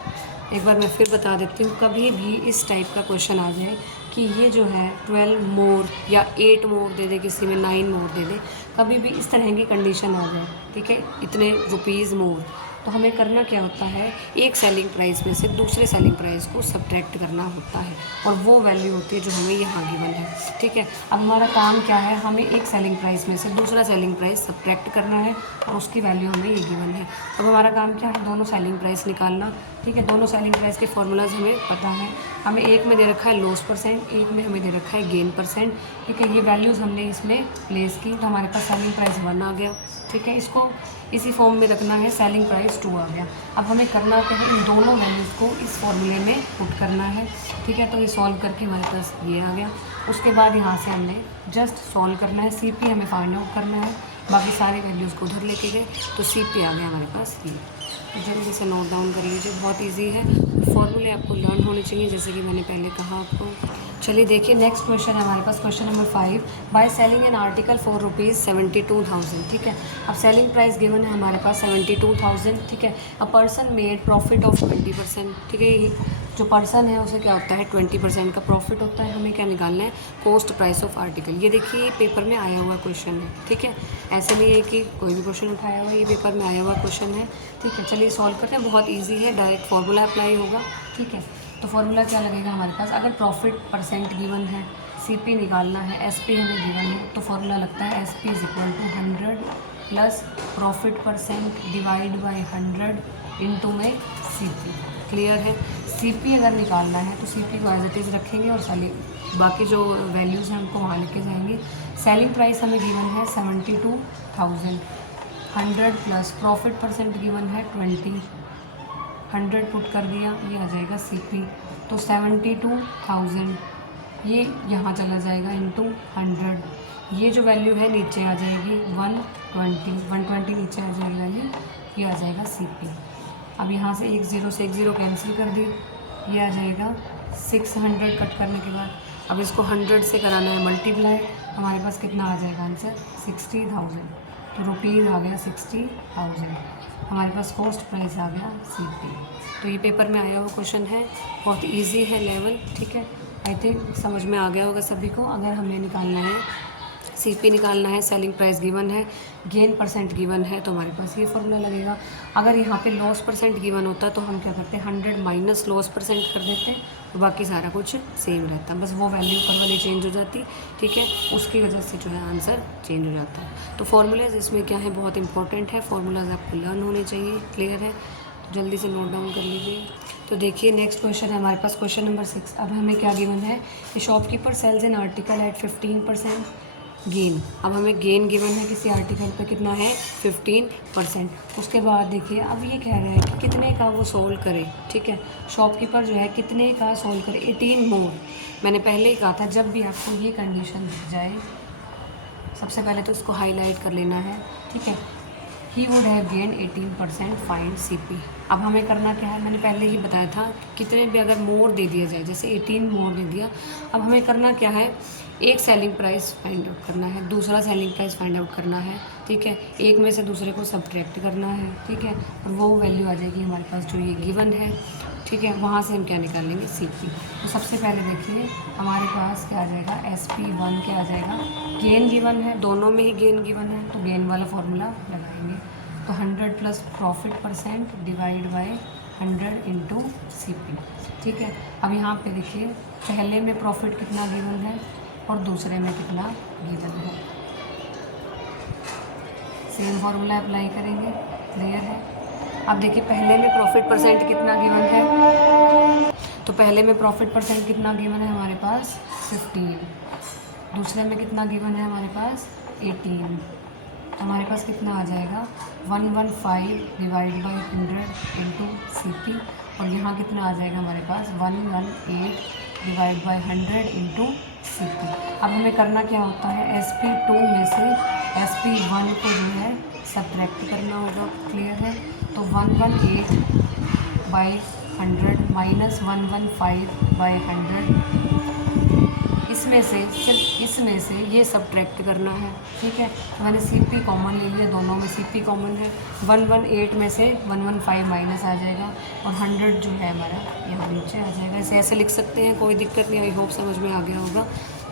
एक बार मैं फिर बता देती हूँ, कभी भी इस टाइप का क्वेश्चन आ जाए कि ये जो है 12 मोर या 8 मोर दे दे, किसी में 9 मोर दे दे, कभी भी इस तरह की कंडीशन आ जाए, ठीक है, इतने रुपीज़ मोर, तो हमें करना क्या होता है, एक सेलिंग प्राइस में से दूसरे सेलिंग प्राइस को सब्ट्रैक्ट करना होता है और वो वैल्यू होती है जो हमें यहाँ गिवन है। ठीक है, अब हमारा काम क्या है, हमें एक सेलिंग प्राइस में से दूसरा सेलिंग प्राइस सब्ट्रैक्ट करना है और उसकी वैल्यू हमें ये गिवन है। अब हमारा काम क्या है, दोनों सेलिंग प्राइस निकालना। ठीक है, दोनों सेलिंग प्राइस के फॉर्मूलाज हमें पता है। हमें एक में दे रखा है लॉस परसेंट, एक में हमें दे रखा है गेन परसेंट। ठीक है, ये वैल्यूज़ हमने इसमें प्लेस की तो हमारे पास सेलिंग प्राइस 1 आ गया। ठीक है, इसको इसी फॉर्म में रखना है, सेलिंग प्राइस 2 आ गया। अब हमें करना क्या है, इन दोनों वैल्यूज़ को इस फॉर्मूले में पुट करना है। ठीक है, तो ये सॉल्व करके हमारे पास ये आ गया। उसके बाद यहाँ से हमने जस्ट सॉल्व करना है, सी पी हमें फाइंड आउट करना है, बाकी सारे वैल्यूज़ को उधर लेके गए तो सी पी आ गया हमारे पास ये। जल्दी से नोट डाउन कर लीजिए, बहुत इजी है, फॉर्मूले आपको लर्न होने चाहिए जैसे कि मैंने पहले कहा आपको। चलिए देखिए नेक्स्ट क्वेश्चन है हमारे पास, question number 5, by selling an article for ₹72,000। ठीक है, अब सेलिंग प्राइस गिवन है हमारे पास 72,000। ठीक है, a person made profit of 20%। ठीक है, जो पर्सन है उसे क्या होता है 20% का प्रॉफिट होता है। हमें क्या निकालना है, कॉस्ट प्राइस ऑफ आर्टिकल। ये देखिए पेपर में आया हुआ क्वेश्चन है। ठीक है, ऐसे नहीं है कि कोई भी क्वेश्चन उठाया हुआ है, ये पेपर में आया हुआ क्वेश्चन है। ठीक है, चलिए सॉल्व करते हैं, बहुत ईजी है, डायरेक्ट फार्मूला अप्लाई होगा। ठीक है, तो फार्मूला क्या लगेगा हमारे पास, अगर प्रॉफिट परसेंट गिवन है, सी पी निकालना है, एस पी हमें गिवन है, तो फार्मूला लगता है S P is equal to 100 plus profit percent divide by 100 into में सी पी। क्लियर है। सी पी अगर निकालना है तो सी पी को एज इट इज़ रखेंगे और बाकी जो वैल्यूज़ हैं हमको वहाँ लेके जाएंगे। सेलिंग प्राइस हमें गिवन है 72,000, 100 प्लस प्रॉफिट परसेंट गिवन है 20, 100 पुट कर दिया, ये आ जाएगा सी पी, तो 72,000 ये यहाँ चला जाएगा इंटू 100, ये जो वैल्यू है नीचे आ जाएगी 120 नीचे आ जाएगी वैल्यू, ये आ जाएगा सी पी। अब यहाँ से एक ज़ीरो कैंसिल कर दी, ये आ जाएगा 600 कट करने के बाद। अब इसको 100 से कराना है मल्टीप्लाई, हमारे पास कितना आ जाएगा आंसर 60,000, तो रुपीज़ आ गया 60,000, हमारे पास कॉस्ट प्राइस आ गया सी पी। तो ये पेपर में आया हुआ क्वेश्चन है, बहुत इजी है लेवल। ठीक है, आई थिंक समझ में आ गया होगा सभी को। अगर हमें निकालना है सी पी निकालना है, सेलिंग प्राइस गिवन है, गेन परसेंट गिवन है, तो हमारे पास ये फॉर्मूला लगेगा। अगर यहाँ पे लॉस परसेंट गिवन होता तो हम क्या करते हैं 100 माइनस लॉस परसेंट कर देते हैं, तो बाकी सारा कुछ सेम रहता, बस वो वैल्यू पर वाली चेंज हो जाती। ठीक है, उसकी वजह से जो है आंसर चेंज हो जाता है। तो फॉर्मूलाज इसमें क्या है, बहुत इंपॉर्टेंट है, फॉर्मूलाज आपको लर्न होने चाहिए। क्लियर है, जल्दी से नोट डाउन कर लीजिए। तो देखिए नेक्स्ट क्वेश्चन है हमारे पास, क्वेश्चन नंबर 6। अब हमें क्या गिवन है, shopkeeper sells an article at 15% gain. अब हमें गेन गिवन है किसी आर्टिकल पे, कितना है 15%। उसके बाद देखिए अब ये कह रहा है कि कितने का वो सोल्व करे। ठीक है, शॉपकीपर जो है कितने का सोल्व करे, 18 मोर। मैंने पहले ही कहा था जब भी आपको ये कंडीशन दिख जाए, सबसे पहले तो इसको हाईलाइट कर लेना है। ठीक है, he would have gain 18%, find C P. अब हमें करना क्या है, मैंने पहले ही बताया था कितने भी अगर मोर दे दिया जाए, जैसे 18 मोर दे दिया, अब हमें करना क्या है, एक सेलिंग प्राइस फाइंड आउट करना है, दूसरा सेलिंग प्राइस फाइंड आउट करना है। ठीक है, एक में से दूसरे को सब्ट्रैक्ट करना है। ठीक है, और वो वैल्यू आ जाएगी हमारे पास जो ये गिवन है। ठीक है, वहाँ से हम क्या निकाल लेंगे, सी पी। तो सबसे पहले देखिए हमारे पास क्या आ जाएगा, एस पी 1 क्या आ जाएगा, गेन गिवन है, दोनों में ही गेन गिवन है, तो गेन वाला फॉर्मूला लगाएंगे। तो 100 plus profit percent divide by 100 into CP। ठीक है, अब यहाँ पे देखिए पहले में प्रॉफिट कितना गिवन है और दूसरे में कितना गिवन है। सेम फॉर्मूला अप्लाई करेंगे, क्लियर है। अब देखिए पहले में प्रॉफिट परसेंट कितना गिवन है, तो पहले में प्रॉफिट परसेंट कितना गिवन है हमारे पास 15, दूसरे में कितना गिवन है हमारे पास 18, तो हमारे पास कितना आ जाएगा 115 डिवाइड बाई 100 इंटू CP, और यहाँ कितना आ जाएगा हमारे पास 118 डिवाइड बाई 100 इंटू CP। अब हमें करना क्या होता है, SP2 में से SP1 को जो है सब्ट्रैक्ट करना होगा, क्लियर है। तो 118 बाई 100 माइनस 115 बाई 100, इसमें से सिर्फ इसमें से ये सब्ट्रैक्ट करना है, ठीक है। तो मैंने CP कॉमन ले लिया, दोनों में CP कॉमन है। 118 में से 115 माइनस आ जाएगा और 100 जो है हमारा यहाँ नीचे आ जाएगा। ऐसे लिख सकते हैं, कोई दिक्कत नहीं, आई होप समझ में आ गया होगा।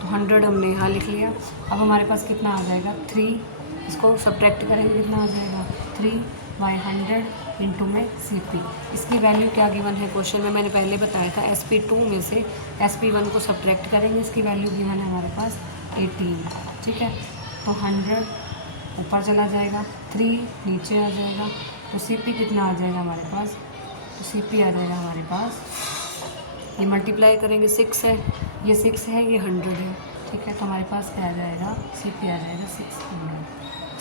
तो 100 हमने यहाँ लिख लिया। अब हमारे पास कितना आ जाएगा 3, इसको सब्ट्रैक्ट करेंगे कितना आ जाएगा 3 बाई 100 इंटू में CP। इसकी वैल्यू क्या गिवन है क्वेश्चन में, मैंने पहले बताया था SP2 में से SP1 को सब्ट्रैक्ट करेंगे, इसकी वैल्यू गिवन है हमारे पास 18, ठीक है। तो 100 ऊपर चला जाएगा, 3 नीचे आ जाएगा, तो CP कितना आ जाएगा हमारे पास, तो CP आ जाएगा हमारे पास, ये मल्टीप्लाई करेंगे 6 है, ये 6 है, ये 100 है, ठीक है। तो हमारे पास क्या आ जाएगा CP आ जाएगा 600,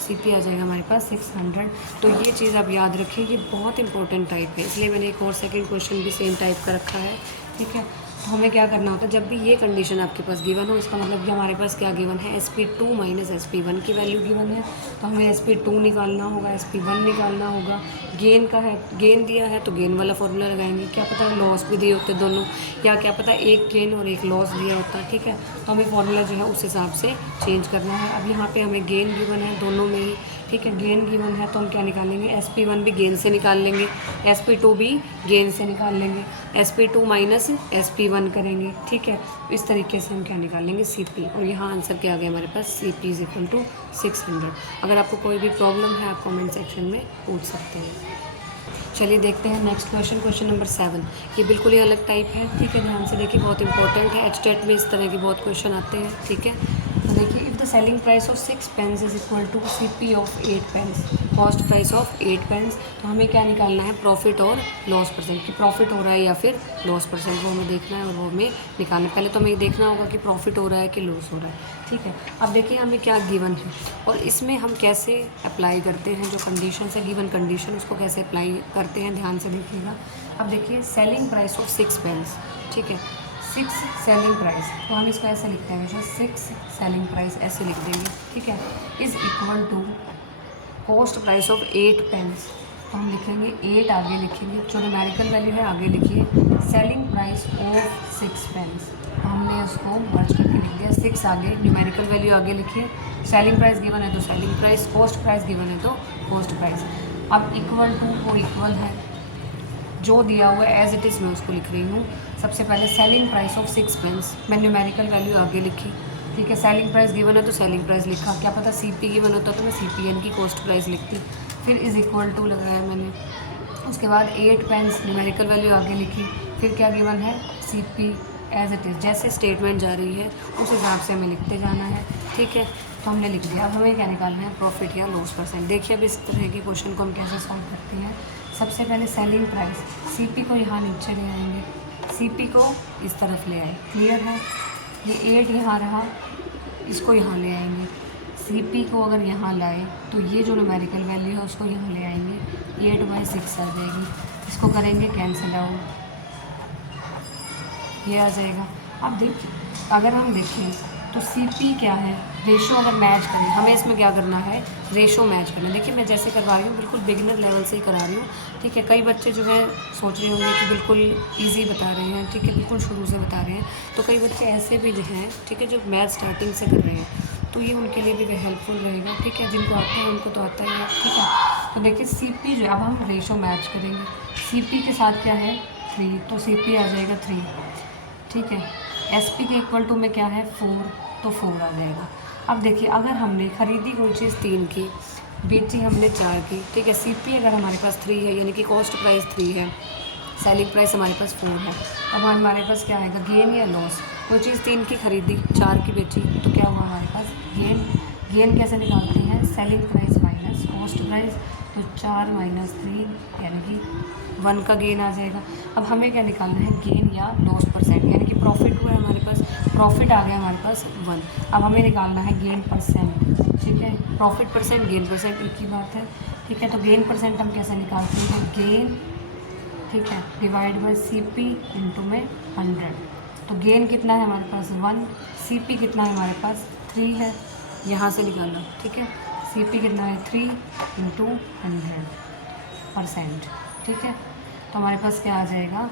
CP आ जाएगा हमारे पास 600। तो ये चीज़ आप याद रखिए, ये बहुत इंपॉर्टेंट टाइप है, इसलिए मैंने एक और सेकंड क्वेश्चन भी सेम टाइप का रखा है, ठीक है। तो हमें क्या करना होता है, जब भी ये कंडीशन आपके पास गिवन हो, इसका मतलब कि हमारे पास क्या गिवन है, SP2 माइनस SP1 की वैल्यू गिवन है, तो हमें SP2 निकालना होगा, SP1 निकालना होगा। गेन का है, गेन दिया है तो गेन वाला फॉर्मूला लगाएंगे, क्या पता लॉस भी दिए होते दोनों, या क्या पता एक गेन और एक लॉस दिया होता है, ठीक है। तो हमें फॉर्मूला जो है उस हिसाब से चेंज करना है। अब यहाँ पे हमें गेन गिवन है दोनों में ही, ठीक है। गेन गिवन है तो हम क्या निकालेंगे, SP1 भी गेन से निकाल लेंगे, SP2 भी गेन से निकाल लेंगे, SP2 माइनस SP1 करेंगे, ठीक है। इस तरीके से हम क्या निकालेंगे CP, और यहाँ आंसर क्या आ गया हमारे पास, CP इज इक्वल टू 600। अगर आपको कोई भी प्रॉब्लम है आप कमेंट सेक्शन में पूछ सकते हैं। चलिए देखते हैं नेक्स्ट क्वेश्चन, क्वेश्चन नंबर 7। ये बिल्कुल ही अलग टाइप है, ठीक है, ध्यान से देखिए, बहुत इंपॉर्टेंट है। HTET में इस तरह के बहुत क्वेश्चन आते हैं, ठीक है। तो देखिए, if the selling price of 6 pence is equal to CP of 8 pence, cost price of 8 pence, तो हमें क्या निकालना है, प्रॉफिट और लॉस परसेंट, कि प्रॉफिट हो रहा है या फिर लॉस परसेंट, वो हमें देखना है और वो हमें निकालना है। पहले तो हमें ये देखना होगा कि प्रॉफिट हो रहा है कि लॉस हो रहा है, ठीक है। अब देखिए हमें क्या गिवन है और इसमें हम कैसे अप्लाई करते हैं, जो कंडीशन है, गिवन कंडीशन, उसको कैसे अप्लाई करते हैं, ध्यान से देखिएगा। अब देखिए सेलिंग प्राइस ऑफ 6 पेंस, ठीक है, 6 सेलिंग प्राइस, तो हम इसको ऐसे लिखते हैं हमेशा, 6 सेलिंग प्राइस ऐसे लिख देंगे, ठीक है, is equal to cost price of 8 pence, तो हम लिखेंगे 8 आगे लिखेंगे, जो न्यूमेरिकल वैल्यू है आगे लिखिए, सेलिंग प्राइस ऑफ 6 पेंस, तो हमने उसको मर्ज करके लिख दिया, 6 आगे न्यूमेरिकल वैल्यू आगे लिखिए, सेलिंग प्राइस गिवन है तो selling price, cost price given है तो कॉस्ट प्राइस। अब इक्वल टू वो इक्वल है, जो दिया हुआ है एज इट इज़ मैं उसको लिख रही हूँ। सबसे पहले सेलिंग प्राइस ऑफ 6 पेंस, मैं न्यूमेरिकल वैल्यू आगे लिखी, ठीक है। सेलिंग प्राइस गिवन है तो सेलिंग प्राइस लिखा, क्या पता CP गिवन होता तो मैं CPN की कॉस्ट प्राइस लिखती, फिर इज़ इक्वल टू लगाया मैंने। उसके बाद 8 पेंस न्यूमेरिकल वैल्यू आगे लिखी, फिर क्या गिवन है CP एज इट इज़, जैसे स्टेटमेंट जा रही है उस हिसाब से हमें लिखते जाना है, ठीक है। तो हमने लिख दिया। अब हमें क्या निकालना है, प्रॉफिट या लॉस परसेंट। देखिए अब इस तरह के क्वेश्चन को हम कैसे सॉल्व करते हैं। सबसे पहले सेलिंग प्राइस, CP को यहाँ नीचे ले आएंगे, CP को इस तरफ ले आए, क्लियर है। ये 8 यहाँ रहा, इसको यहाँ ले आएंगे, CP को अगर यहाँ लाए तो ये जो न्यूमेरिकल वैल्यू है उसको यहाँ ले आएंगे, 8/6 आ जाएगी, इसको करेंगे कैंसिल आउट, ये आ जाएगा। अब देखिए अगर हम देखें तो CP क्या है, रेशो अगर मैच करें, हमें इसमें क्या करना है, रेशो मैच करना। देखिए मैं जैसे करवा रही हूँ बिल्कुल बिगिनर लेवल से ही करा रही हूँ, ठीक है। कई बच्चे जो है सोच रहे होंगे कि बिल्कुल इजी बता रहे हैं, ठीक है, बिल्कुल शुरू से बता रहे हैं, तो कई बच्चे ऐसे भी जो हैं, ठीक है, जो मैथ स्टार्टिंग से कर रहे हैं, तो ये उनके लिए भी हेल्पफुल रहेगा, ठीक है। जिनको आता है उनको तो आता ही है, ठीक है। तो देखिए CP जो है, अब हम रेशो मैच करेंगे, CP के साथ क्या है 3, तो CP आ जाएगा 3, ठीक है। SP के इक्वल टू में क्या है 4, तो 4 आ जाएगा। अब देखिए अगर हमने ख़रीदी कोई चीज़ 3 की, बेची हमने 4 की, ठीक है, CP अगर हमारे पास 3 है, यानी कि कॉस्ट प्राइस 3 है, सेलिंग प्राइस हमारे पास 4 है। अब हमारे पास क्या आएगा, गेन या लॉस। कोई चीज़ 3 की खरीदी 4 की बेची तो क्या हुआ हमारे पास, गेन। गेन कैसे निकालते हैं, selling price minus cost price, तो 4 माइनस 3 यानी कि 1 का गेन आ जाएगा। अब हमें क्या निकालना है, गेन या लॉस परसेंट, यानी कि प्रॉफिट हुआ है हमारे पास, प्रॉफिट आ गया हमारे पास 1। अब हमें निकालना है गेन परसेंट, ठीक है। प्रॉफिट परसेंट, गेन परसेंट एक ही बात है, ठीक है। तो गेन परसेंट हम कैसे निकालते हैं, गेन, ठीक है, divide by C P into में 100। तो गेन कितना है हमारे पास 1, सी पी कितना है हमारे पास 3 है, यहाँ से निकालना, ठीक है। सी पी कितना है 3 इंटू 100%, ठीक है। तो हमारे पास क्या आ जाएगा,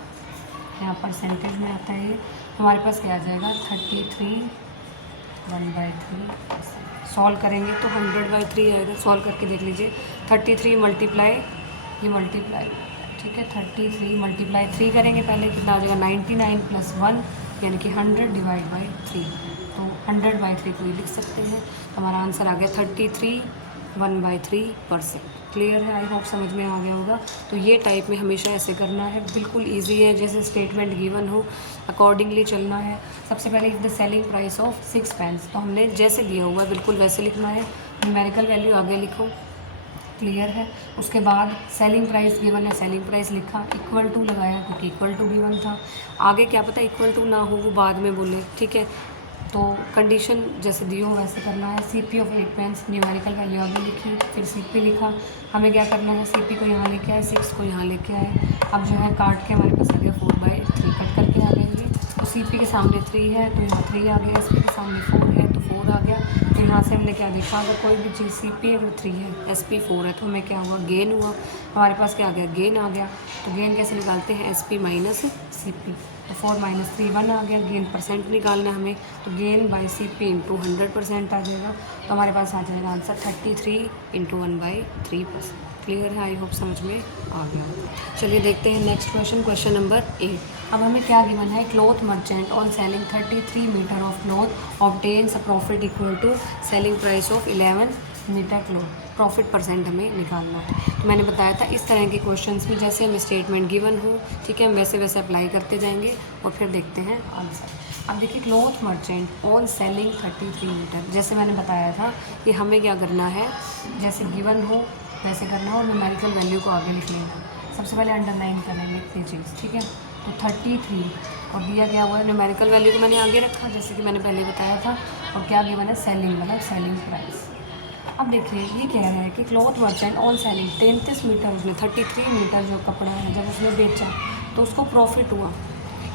यहाँ परसेंटेज में आता है ये, हमारे पास क्या आ जाएगा 33 1/3%। सॉल्व करेंगे तो 100/3 आएगा, सॉल्व करके देख लीजिए। 33 मल्टीप्लाई, ये मल्टीप्लाई, ठीक है, 33 मल्टीप्लाई 3 करेंगे पहले, कितना आ जाएगा 99 + 1 यानी कि 100 डिवाइड बाई 3। तो 100/3 को ही लिख सकते हैं। हमारा आंसर आ गया 33 1/3%। क्लियर है, आई होप समझ में आ गया होगा। तो ये टाइप में हमेशा ऐसे करना है, बिल्कुल इजी है, जैसे स्टेटमेंट गिवन हो अकॉर्डिंगली चलना है। सबसे पहले the selling price of 6 pence, तो हमने जैसे दिया हुआ है बिल्कुल वैसे लिखना है, न्यूमेरिकल वैल्यू आगे लिखो, क्लियर है। उसके बाद सेलिंग प्राइस गिवन है, सेलिंग प्राइस लिखा, इक्वल टू लगाया क्योंकि इक्वल टू गिवन था। आगे क्या पता इक्वल टू ना हो, वो बाद में बोले, ठीक है। तो कंडीशन जैसे दी हो वैसे करना है। C P of 8 pence, numerical value आगे लिखी, फिर सी पी लिखा। हमें क्या करना है, सी पी को यहाँ लेके आए, 6 को यहाँ लेके आए। अब जो है काट के हमारे पास आ गया 4/3, कट करके आ जाएंगे। तो सी पी के सामने 3 है तो यहाँ 3 आ गया, एस पी के सामने 4 है तो 4 आ गया। तो यहाँ से हमने क्या देखा, अगर कोई भी चीज़ सी पी अगर 3 है, एस पी 4 है, तो हमें क्या हुआ, गेन हुआ। हमारे पास क्या आ गया, गेन आ गया। तो गेन कैसे निकालते हैं, S P minus C P, तो 4 - 3 1 आ गया। गेन परसेंट निकालना है हमें, तो gain by C P into 100% आ जाएगा। तो हमारे पास आ जाएगा आंसर 33 इंटू 1/3%। क्लियर है, आई होप समझ में आ गया। चलिए देखते हैं नेक्स्ट क्वेश्चन, क्वेश्चन नंबर 8। अब हमें क्या गिवन है, cloth merchant on selling 33 metre of cloth obtains a profit equal to selling price of 11 metre cloth. Profit percent हमें निकालना है। तो मैंने बताया था इस तरह के क्वेश्चंस में जैसे हमें स्टेटमेंट गिवन हो, ठीक है, हम वैसे वैसे अप्लाई करते जाएंगे और फिर देखते हैं आंसर। अब देखिए, cloth merchant on selling 33 metre, जैसे मैंने बताया था कि हमें क्या करना है, जैसे गिवन हो वैसे करना है और न्यूमेरिकल वैल्यू को आगे लिख लेना। सबसे पहले अंडरलाइन करेंगे इतनी चीज़, ठीक है। तो 33 और दिया गया हुआ है, न्यूमेरिकल वैल्यू को मैंने आगे रखा जैसे कि मैंने पहले बताया था, और क्या गिवन है, सेलिंग, मतलब सेलिंग प्राइस। अब देखिए ये कह रहा है कि cloth merchant on selling 33 metre, उसने 33 मीटर जो कपड़ा है जब उसने बेचा तो उसको प्रॉफिट हुआ।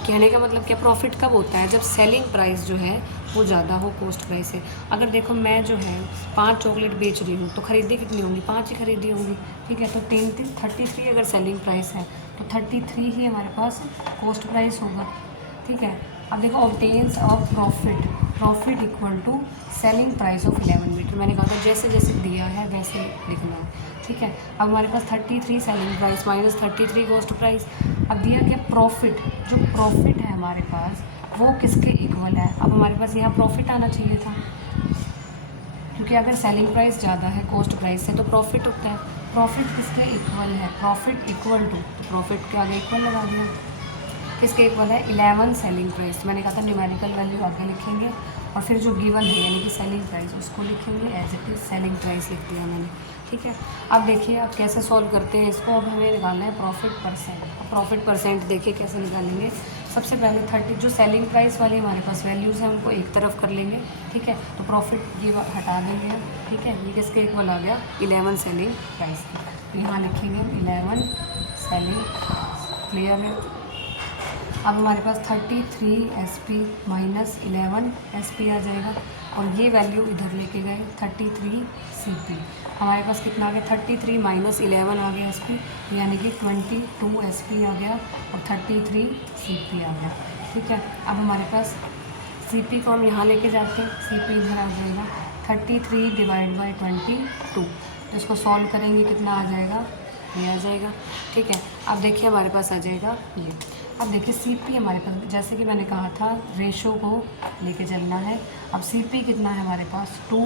कहने का मतलब क्या, प्रॉफिट कब होता है, जब सेलिंग प्राइस जो है वो ज़्यादा हो कॉस्ट प्राइस से। अगर देखो मैं जो है 5 चॉकलेट बेच रही हूँ तो खरीदी कितनी होंगी, 5 ही खरीदी होंगी, ठीक है। तो 33 अगर सेलिंग प्राइस है तो 33 ही हमारे पास कॉस्ट प्राइस होगा, ठीक है। अब देखो, obtains of profit, profit equal to selling price of 11 metre. मैंने कहा था जैसे जैसे दिया है वैसे लिखना है, ठीक है। अब हमारे पास 33 selling price minus 33 cost price. अब दिया गया प्रॉफिट, जो प्रॉफिट है हमारे पास वो किसके इक्वल है। अब हमारे पास यहाँ प्रॉफिट आना चाहिए था, क्योंकि अगर सेलिंग प्राइस ज़्यादा है कॉस्ट प्राइस से तो प्रॉफिट होता है। प्रॉफिट किसके इक्वल है, प्रॉफिट इक्वल टू, तो प्रॉफिट के आगे इक्वल लगा दिया। किसके इक्वल है, 11 सेलिंग प्राइस। मैंने कहा था न्यूमेरिकल वैल्यू आगे लिखेंगे और फिर जो गिवन है यानी कि सेलिंग प्राइस उसको लिखेंगे, as it is selling price लिख दिया मैंने, ठीक है। अब देखिए अब कैसे सॉल्व करते हैं इसको। अब हमें निकालना है प्रॉफिट परसेंट। अब प्रॉफिट परसेंट देखिए कैसे निकालेंगे। सबसे पहले 30 जो सेलिंग प्राइस वाली हमारे पास वैल्यूज़ हैं उनको एक तरफ कर लेंगे, ठीक है। तो प्रॉफिट ये हटा देंगे हम, ठीक है। ये किसके इक्वल आ गया, 11 सेलिंग प्राइस की। तो यहाँ लिखेंगे 11 सेलिंग, क्लियर है। अब हमारे पास 33 SP माइनस 11 SP आ जाएगा और ये वैल्यू इधर लेके गए 33 CP। हमारे पास कितना आ गया, 33 माइनस 11 आ गया SP, यानी कि 22 SP आ गया और 33 CP आ गया, ठीक है। अब हमारे पास CP को हम यहाँ लेके जाते हैं, CP इधर आ जाएगा 33 डिवाइड बाई 22। तो इसको सॉल्व करेंगे कितना आ जाएगा, ये आ जाएगा, ठीक है। अब देखिए हमारे पास आ जाएगा ये। अब देखिए CP हमारे पास, जैसे कि मैंने कहा था रेशो को लेके चलना है। अब CP कितना है हमारे पास 2,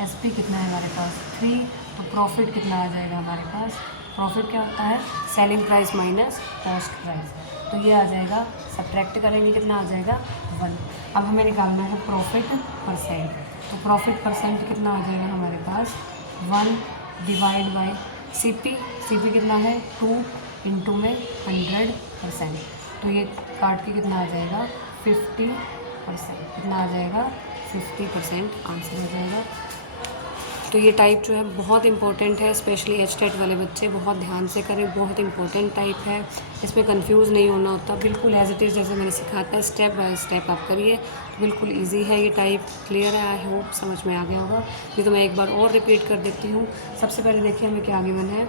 SP कितना है हमारे पास 3, तो प्रॉफिट कितना आ जाएगा हमारे पास प्रॉफिट क्या होता है, selling price minus cost price. तो ये आ जाएगा, सब्ट्रैक्ट करेंगे कितना आ जाएगा 1। अब हमें निकालना है प्रॉफिट परसेंट। तो प्रॉफिट परसेंट कितना आ जाएगा हमारे पास 1 डिवाइड बाई सी पी कितना है 2 इंटू में 100%। तो ये काट के कितना आ जाएगा 50%। कितना आ जाएगा 50% आंसर हो जाएगा। तो ये टाइप जो है बहुत इंपॉर्टेंट है, स्पेशली एचटेट वाले बच्चे बहुत ध्यान से करें, बहुत इंपॉर्टेंट टाइप है। इसमें कंफ्यूज नहीं होना होता, बिल्कुल एज इट इज़ जैसे मैंने सिखाता है स्टेप बाय स्टेप आप करिए, बिल्कुल इजी है ये टाइप। क्लियर है, आई होप समझ में आ गया होगा। ये तो मैं एक बार और रिपीट कर देती हूँ। सबसे पहले देखिए हमें क्या गिवन है,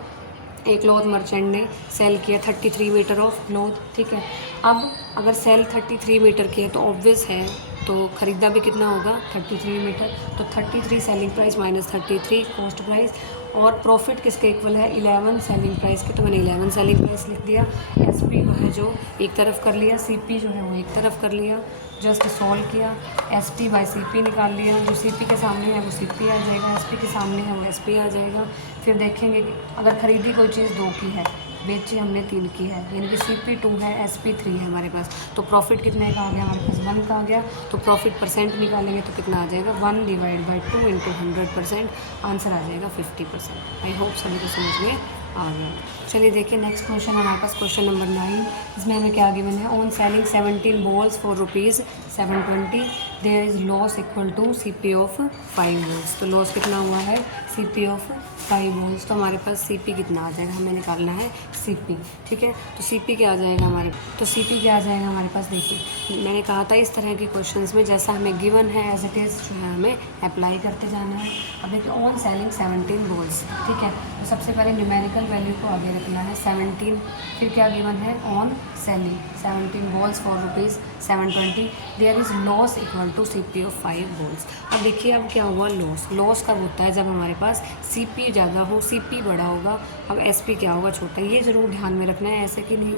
एक क्लॉथ मर्चेंट ने सेल किया 33 मीटर ऑफ क्लॉथ, ठीक है। अब अगर सेल 33 मीटर की है तो ऑब्वियस है तो ख़रीदा भी कितना होगा 33 मीटर। तो 33 selling price minus 33 cost price, और प्रॉफिट किसके इक्वल है 11 सेलिंग प्राइस के। तो मैंने 11 सेलिंग प्राइस लिख दिया। एसपी को है जो एक तरफ कर लिया, सीपी जो है वो एक तरफ कर लिया, जस्ट सॉल्व किया, एसटी बाई सीपी निकाल लिया। जो सीपी के सामने है वो सीपी आ जाएगा, एसपी के सामने है वो एसपी आ जाएगा। फिर देखेंगे कि अगर खरीदी कोई चीज़ 2 की है, बेची हमने 3 की है, यानी कि सीपी 2 है एसपी 3 है हमारे पास। तो प्रॉफिट कितने का आ गया हमारे पास 1 का आ गया। तो प्रॉफिट परसेंट निकालेंगे तो कितना आ जाएगा 1 डिवाइड बाई 2 इंटू 100%, आंसर आ जाएगा 50%। आई होप सभी को समझ में आ गया। चलिए देखिए नेक्स्ट क्वेश्चन हमारे पास क्वेश्चन नंबर 9। इसमें हमें क्या गिवन है, on selling 17 balls for ₹720 there is loss equal to CP of 5 balls. तो लॉस कितना हुआ है सीपी ऑफ 5 बॉल्स। तो हमारे पास सीपी कितना आ जाएगा, हमें निकालना है सीपी, ठीक है। तो सीपी क्या आ जाएगा हमारे पास देखिए मैंने कहा था इस तरह के क्वेश्चंस में जैसा हमें गिवन है एज इट इज़ जो है हमें अप्लाई करते जाना है। अब देखिए ऑन सेलिंग 17 बॉल्स, ठीक है। तो सबसे पहले न्यूमेरिकल वैल्यू को आगे रखना है 17, फिर क्या गिवन है on selling 17 balls for ₹720 there is loss equal to CP of 5 balls. अब देखिए अब क्या हुआ, लॉस कब होता है जब हमारे पास सीपी ज़्यादा हो, सीपी बड़ा होगा। अब एसपी क्या होगा छोटा, ये ज़रूर ध्यान में रखना है, ऐसे कि नहीं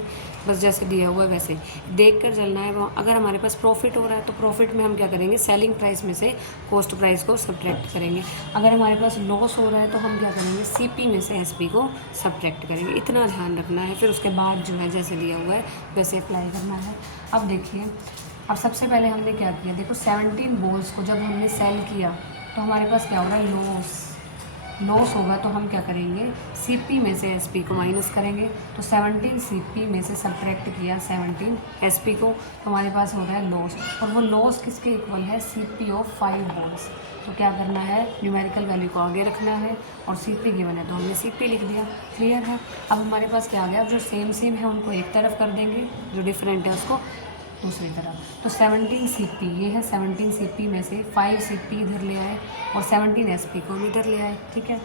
बस जैसे दिया हुआ है वैसे देख कर चलना है। अगर हमारे पास प्रॉफिट हो रहा है तो प्रॉफिट में हम क्या करेंगे, सेलिंग प्राइस में से कॉस्ट प्राइस को सब्ट्रैक्ट करेंगे। अगर हमारे पास लॉस हो रहा है तो हम क्या करेंगे, सीपी में से एसपी को सब्ट्रैक्ट करेंगे। इतना ध्यान रखना है, फिर उसके बाद जो है जैसे दिया हुआ है वैसे अप्लाई करना है। अब देखिए अब सबसे पहले हमने क्या किया, देखो 17 बॉल्स को जब हमने सेल किया तो हमारे पास क्या हो रहा है, लॉस होगा। तो हम क्या करेंगे, सीपी में से एसपी को माइनस करेंगे। तो 17 सीपी में से सब्ट्रैक्ट किया 17 एसपी को, तो हमारे पास हो रहा है लॉस, और वो लॉस किसके इक्वल है सीपी ऑफ 5 बॉल्स। तो क्या करना है, न्यूमेरिकल वैल्यू को आगे रखना है, और सीपी गिवन है तो हमने सीपी लिख दिया। क्लियर है। अब हमारे पास क्या आ गया, अब जो सेम है उनको एक तरफ कर देंगे, जो डिफरेंट है उसको दूसरी तरफ। तो 17 सीपी ये है, 17 सीपी में से 5 सीपी इधर ले आए और 17 एसपी को हम इधर ले आए, ठीक है।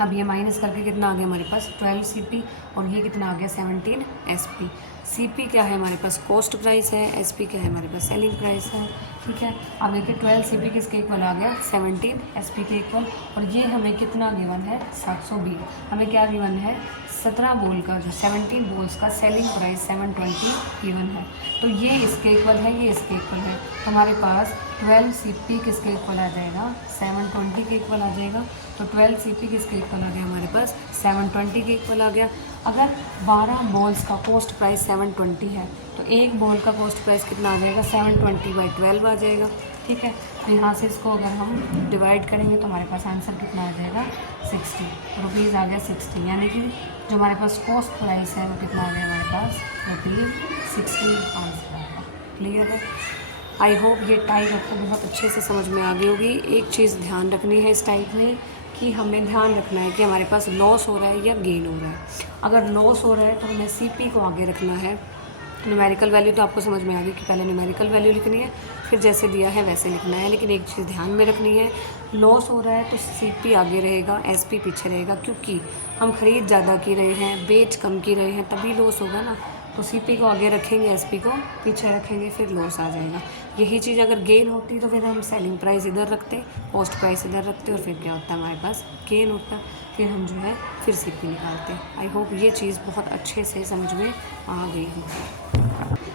अब ये माइनस करके कितना आ गया हमारे पास 12 सीपी, और ये कितना आ गया 17 एसपी। सीपी क्या है हमारे पास कॉस्ट प्राइस है, एसपी क्या है हमारे पास सेलिंग प्राइस है, ठीक है। अब देखिए 12 सीपी किसके इक्वल आ गया 17 एसपी के इक्वल, और ये हमें कितना गिवन है 720। हमें क्या गिवन है 17 बॉल का, जो 17 बॉल्स का सेलिंग प्राइस 720 गिवन है। तो ये इसके इक्वल है, ये इसके इक्वल है। तो हमारे पास 12 सीपी किसके इक्वल आ जाएगा 720 के इक्वल आ जाएगा। तो 12 सीपी किसके इक्वल आ गया हमारे पास 720 के इक्वल आ गया। अगर 12 बॉल्स का कॉस्ट प्राइस 720 है तो एक बॉल का कॉस्ट प्राइस कितना आ जाएगा 720/12 आ जाएगा, ठीक है। तो यहाँ से इसको अगर हम डिवाइड करेंगे तो हमारे पास आंसर कितना आ जाएगा 60 रुपीज़ आ गया 60, यानी कि जो हमारे पास कॉस्ट प्राइस है वो कितना आ गया हमारे पास ₹60 आंसर आएगा। क्लियर है। आई होप ये टाइप आपको बहुत अच्छे से समझ में आ गई होगी। एक चीज़ ध्यान रखनी है इस टाइप में कि हमें ध्यान रखना है कि हमारे पास लॉस हो रहा है या गेन हो रहा है। अगर लॉस हो रहा है तो हमें सीपी को आगे रखना है। न्यूमेरिकल वैल्यू तो आपको समझ में आ गई कि पहले न्यूमेरिकल वैल्यू लिखनी है, फिर जैसे दिया है वैसे लिखना है। लेकिन एक चीज़ ध्यान में रखनी है, लॉस हो रहा है तो सीपी आगे रहेगा, एसपी पीछे रहेगा, क्योंकि हम खरीद ज़्यादा की रहे हैं, बेच कम की रहे हैं, तभी लॉस होगा ना। तो सीपी को आगे रखेंगे, एसपी को पीछे रखेंगे, फिर लॉस आ जाएगा। यही चीज़ अगर गेन होती तो फिर हम सेलिंग प्राइस इधर रखते, कॉस्ट प्राइस इधर रखते, और फिर क्या होता है हमारे पास गेन होता, फिर हम जो है फिर सीपी निकालते। आई होप ये चीज़ बहुत अच्छे से समझ में आ गई हो।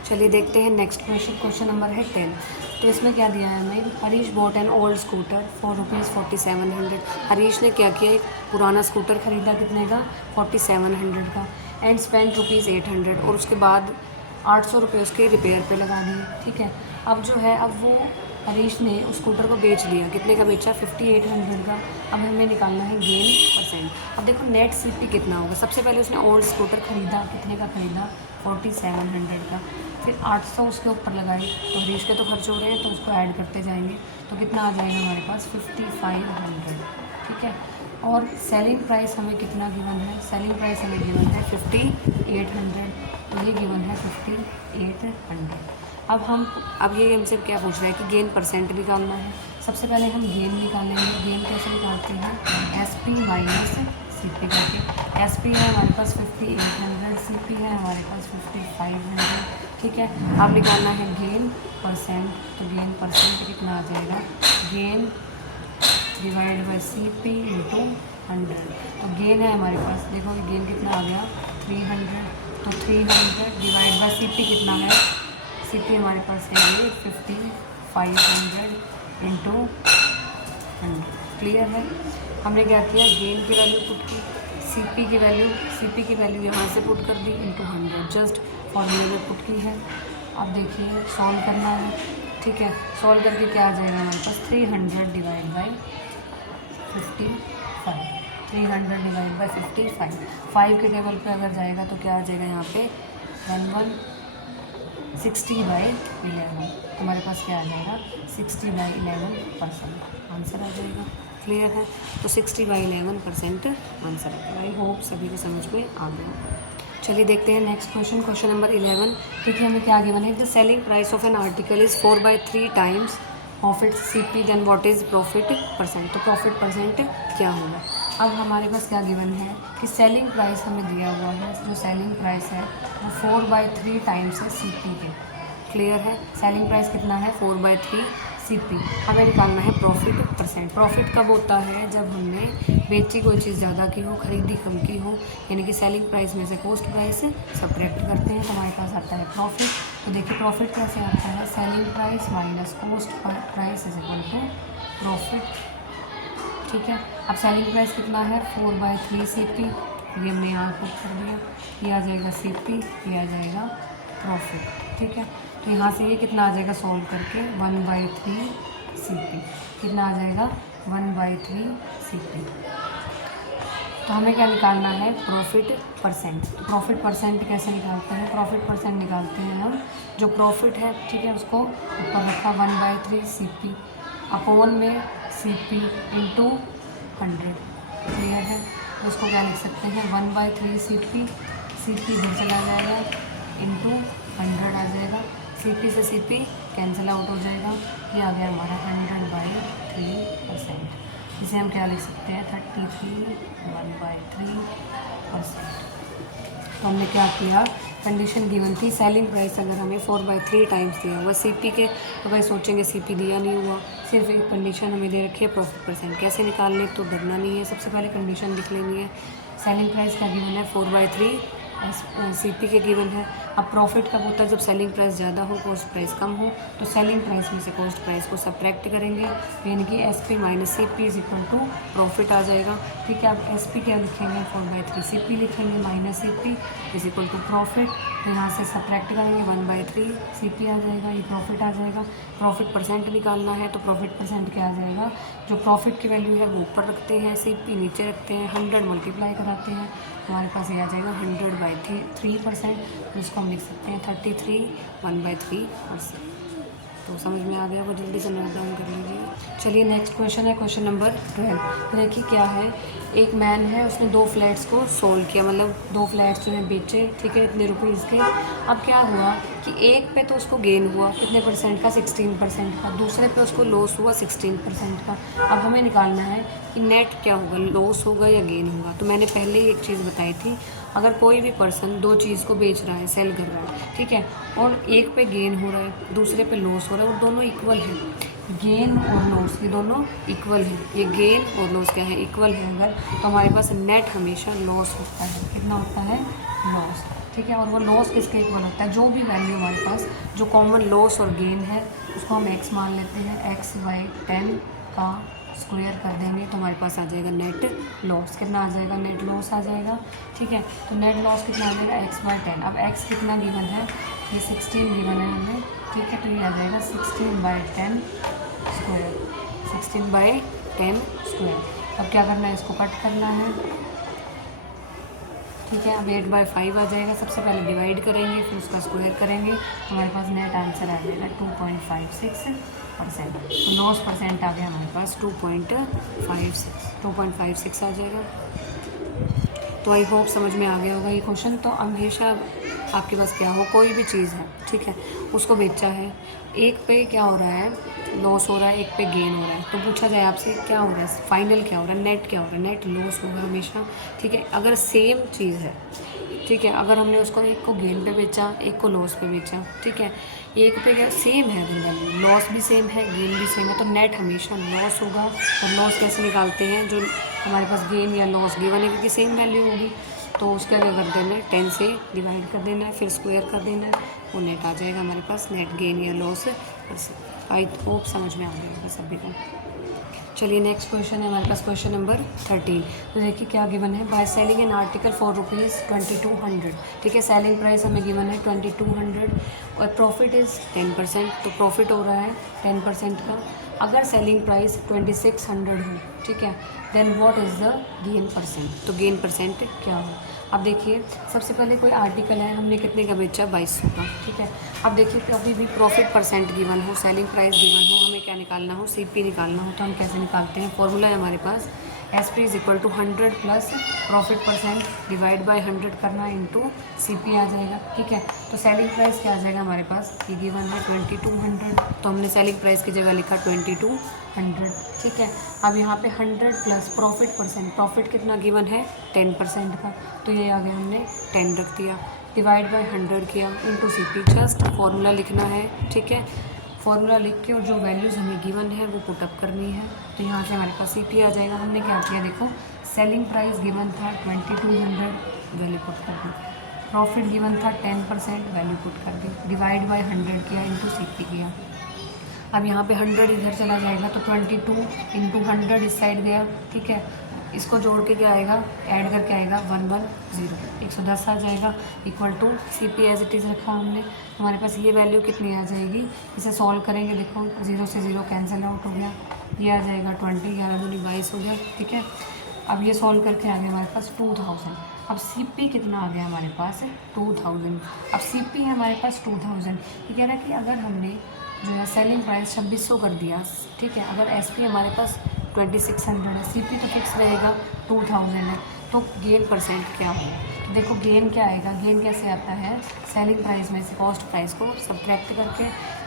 चलिए देखते हैं नेक्स्ट क्वेश्चन नंबर है 10। तो इसमें क्या दिया है हमें, Harish bot an old scooter for ₹4700। Harish ने क्या किया, एक पुराना स्कूटर ख़रीदा, कितने का, 4700 का, एंड स्पेंड ₹800, और उसके बाद 800 रुपये उसके रिपेयर पे लगा दिए। ठीक है, अब जो है, अब वो हरीश ने उस स्कूटर को बेच दिया, कितने का बेचा, 5800 का। अब हमें निकालना है गेन परसेंट। अब देखो नेट सीपी कितना होगा, सबसे पहले उसने ओल्ड स्कूटर ख़रीदा, कितने का ख़रीदा, 4700 का, फिर 800 उसके ऊपर लगाए, तो हरीश के तो खर्च हो रहे हैं तो उसको ऐड करते जाएंगे, तो कितना आ जाएगा हमारे पास, 5500। ठीक है, और सेलिंग प्राइस हमें कितना गिवन है, सेलिंग प्राइस हमें गिवन है 5800, तो ये गिवन है 5800। अब ये हमसे क्या पूछ रहा है कि गेन परसेंट निकालना है। सबसे पहले हम गेन निकालेंगे। गेन कैसे निकालते हैं, SP माइनस CP करके। SP है हमारे पास 5800, CP है हमारे पास 5500। ठीक है, अब निकालना है गेन परसेंट, तो गेन परसेंट कितना आ जाएगा, gain divide by CP into 100। तो गेन है हमारे पास, देखो गेन कितना आ गया, 300, तो 300 डिवाइड बाई CP कितना है, CP हमारे पास है ये 5500 इंटू 100। क्लियर है, हमने क्या किया, गेन की वैल्यू पुट की, CP की वैल्यू यहाँ से पुट कर दी इंटू 100, जस्ट फॉर्मूले में पुट की है। अब देखिए सॉल्व करना है। ठीक है, सॉल्व करके क्या आ जाएगा हमारे पास, 300 डिवाइड बाई 55, 300 डिवाइड बाई 55, 5 के टेबल पे अगर जाएगा तो क्या आ जाएगा यहाँ पे, 60/11, हमारे पास क्या आ जाएगा, 60/11% आंसर आ जाएगा। क्लियर है, तो 60/11% आंसर है। आई होप सभी को समझ में आ गया। चलिए देखते हैं नेक्स्ट क्वेश्चन नंबर 11। देखिए हमें क्या गिवन है, the selling price of an article is 4/3 times of its CP, then what is profit percent. तो प्रॉफिट परसेंट क्या होगा। अब हमारे पास क्या गिवन है कि सेलिंग प्राइस हमें दिया हुआ है, जो सेलिंग प्राइस है वो 4/3 टाइम्स है CP के। क्लियर है, सेलिंग प्राइस कितना है, 4/3 CP। हमें निकालना है प्रॉफिट परसेंट। प्रॉफिट कब होता है, जब हमने बेची कोई चीज़ ज़्यादा की हो, खरीदी कम की हो, यानी कि सेलिंग प्राइस में से कॉस्ट प्राइस सब्ट्रैक्ट करते हैं तो हमारे पास आता है प्रॉफिट। तो देखिए प्रॉफिट कैसे आता है, selling price minus cost price is equal to profit. ठीक है, अब सेलिंग प्राइस कितना है, 4/3 CP, ये हमने यहाँ पुट कर दिया, ये आ जाएगा CP, ये आ जाएगा प्रॉफिट। ठीक है, तो यहाँ से ये कितना आ जाएगा, सॉल्व करके 1/3 CP, कितना आ जाएगा, 1/3 CP। तो हमें क्या निकालना है, प्रॉफिट परसेंट। तो प्रॉफिट परसेंट कैसे निकालते हैं, प्रॉफिट परसेंट निकालते हैं हम, जो प्रॉफिट है, ठीक है, उसको ऊपर रखा 1/3 CP अपॉन में CP इंटू 100। क्लियर है, तो उसको क्या लिख सकते हैं, 1/3 CP इधर चला जाएगा इंटू 100 आ जाएगा, CP से CP कैंसिल आउट हो जाएगा, ये आ गया हमारा 100/3%। इसे हम क्या लिख सकते हैं, 33 1/3%। तो हमने क्या किया, कंडीशन गिवन थी, सेलिंग प्राइस अगर हमें 4/3 टाइम्स दिया हुआ CP के, तो भाई सोचेंगे CP दिया नहीं हुआ, सिर्फ एक कंडीशन हमें दे रखी है प्रॉफिट परसेंट। कैसे निकालने, तो डरना नहीं है, सबसे पहले कंडीशन लिख लेनी है। सेलिंग प्राइस क्या गिवन है, 4/3 CP के गिवन है। अब प्रॉफिट कब होता है, जब सेलिंग प्राइस ज़्यादा हो, कॉस्ट प्राइस कम हो, तो सेलिंग प्राइस में से कॉस्ट प्राइस को सब्ट्रैक्ट करेंगे, यानी कि SP minus CP is equal to profit आ जाएगा। ठीक है, अब SP क्या लिखेंगे, 4/3 CP लिखेंगे, minus CP is equal to profit, तो यहाँ से सब्ट्रैक्ट करेंगे, 1/3 CP आ जाएगा, ये प्रॉफिट आ जाएगा। प्रॉफिट परसेंट निकालना है, तो प्रॉफिट परसेंट क्या आ जाएगा, जो प्रॉफिट की वैल्यू है वो ऊपर रखते हैं, CP नीचे रखते हैं, 100 मल्टीप्लाई कराते हैं, हमारे पास ये आ जाएगा 100/3%। तो इसको हम लिख सकते हैं 33 1/3%। तो समझ में आ गया, वो जल्दी से नोट डाउन कर लीजिए। चलिए नेक्स्ट क्वेश्चन है क्वेश्चन नंबर 12। देखिए क्या है, एक मैन है, उसने 2 फ्लैट्स को सोल्ड किया, मतलब 2 फ्लैट्स जो हैं बेचे, ठीक है, इतने रुपीज़ के। अब क्या हुआ कि एक पे तो उसको गेन हुआ कितने परसेंट का, 16% का, दूसरे पे उसको लॉस हुआ 16% का। अब हमें निकालना है कि नेट क्या होगा, लॉस होगा या गेन होगा। तो मैंने पहले ही एक चीज़ बताई थी, अगर कोई भी पर्सन 2 चीज़ को बेच रहा है, सेल कर रहा है, ठीक है, और एक पे गेन हो रहा है, दूसरे पे लॉस हो रहा है, और दोनों इक्वल हैं, गेन और लॉस ये दोनों इक्वल हैं, ये गेन और लॉस क्या है, इक्वल है अगर, तो हमारे पास नेट हमेशा लॉस होता है। कितना होता है, लॉस। ठीक है। और वो लॉस किसके इक्वल होता है, जो भी वैल्यू हमारे पास जो कॉमन लॉस और गेन है उसको हम x मान लेते हैं। x बाई 10 का स्क्वायर कर देंगे तो हमारे पास आ जाएगा नेट लॉस। कितना आ जाएगा, नेट लॉस आ जाएगा। ठीक है, तो नेट लॉस कितना आ जाएगा, x बाई 10। अब x कितना गिवन है, ये 16 गिवन है हमें। ठीक है, तो ये आ जाएगा 16 बाई 10 स्क्वायर, 16 बाई 10 स्क्वायर। अब क्या करना है, इसको कट करना है। ठीक है, अब 8 बाई 5 आ जाएगा। सबसे पहले डिवाइड करेंगे फिर उसका स्क्वायर करेंगे, हमारे पास नेट आंसर आ जाएगा 2.56%। तो लॉस परसेंट आ गया हमारे पास 2.56 आ जाएगा। तो आई होप समझ में आ गया होगा ये क्वेश्चन। तो हमेशा आपके पास क्या हो, कोई भी चीज़ है, ठीक है, उसको बेचा है, एक पे क्या हो रहा है, लॉस हो रहा है, एक पे गेन हो रहा है, तो पूछा जाए आपसे क्या हो रहा है, फाइनल क्या हो रहा है, नेट क्या हो रहा है, नेट लॉस होगा हमेशा। ठीक है, अगर सेम चीज़ है, ठीक है, अगर हमने उसको एक को गेन पे बेचा, एक को लॉस पे बेचा, ठीक है, एक पे क्या सेम है, वैल्यू लॉस भी सेम है, गेन भी सेम है, तो नेट हमेशा लॉस होगा। और लॉस कैसे निकालते हैं, जो हमारे पास गेन या लॉस गिवन है क्योंकि सेम वैल्यू होगी, तो उसका क्या कर देना है, 10 से डिवाइड कर देना है, फिर स्क्वायर कर देना है, वो नेट आ जाएगा हमारे पास, नेट गेन या लॉस। आई होप समझ में आ जाएगा सभी को। चलिए नेक्स्ट क्वेश्चन है हमारे पास, क्वेश्चन नंबर 13। तो देखिए क्या गिवन है, bye selling an article for ₹2200। ठीक है, सेलिंग प्राइस हमें गिवन है 2200 और प्रॉफिट इज़ 10%। तो प्रॉफिट हो रहा है 10% का। अगर सेलिंग प्राइस 2600 हो, ठीक है, then what is the gain percent. तो गेन परसेंट क्या हो। अब देखिए सबसे पहले कोई आर्टिकल है, हमने कितने का बेचा, 2200 का। ठीक है, अब देखिए कभी भी प्रॉफिट परसेंट गिवन हो, सेलिंग प्राइस गिवन हो, हमें क्या निकालना हो, सीपी निकालना हो, तो हम कैसे निकालते हैं, फॉर्मूला है हमारे पास SP is equal to 100 plus profit percent divide by 100 करना इंटू CP आ जाएगा। ठीक है, तो सेलिंग प्राइस क्या आ जाएगा हमारे पास, ये गिवन है 2200, तो हमने सेलिंग प्राइस की जगह लिखा 2200। ठीक है, अब यहाँ पे 100 प्लस प्रॉफिट परसेंट, प्रॉफिट कितना गिवन है 10% का, तो ये आ गया, हमने 10 रख दिया, डिवाइड बाय 100 किया इंटू CP। जस्ट फॉर्मूला लिखना है। ठीक है, फॉर्मूला लिख के और जो वैल्यूज़ हमें गिवन है वो पुटअप करनी है, तो यहाँ से हमारे पास CP आ जाएगा। हमने क्या किया, देखो सेलिंग प्राइस गिवन था 2200, वैल्यू पुट कर दी, प्रॉफिट गिवन था 10%, वैल्यू पुट कर दी, डिवाइड बाय 100 किया इंटू CP किया। अब यहाँ पे 100 इधर चला जाएगा तो 22 इंटू 100 इस साइड गया। ठीक है, इसको जोड़ के क्या आएगा, ऐड करके आएगा 110, 110 आ जाएगा, equal to CP as it is रखा हमने। हमारे पास ये वैल्यू कितनी आ जाएगी, इसे सॉल्व करेंगे, देखो 0 से 0 कैंसिल आउट हो गया, ये आ जाएगा 20, 11 दूनी 22 हो गया। ठीक है, अब ये सॉल्व करके आ गया हमारे पास 2000। अब CP कितना आ गया हमारे पास, 2000। अब CP है हमारे पास 2000। ये कह रहा है कि अगर हमने जो है सेलिंग प्राइस 2600 कर दिया, ठीक है, अगर SP हमारे पास 2600 है, CP तो फिक्स रहेगा 2000 है, तो गेन परसेंट क्या हो। तो देखो गेन क्या आएगा, गेन कैसे आता है, सेलिंग प्राइस में से कॉस्ट प्राइस को सब्ट्रैक्ट करके,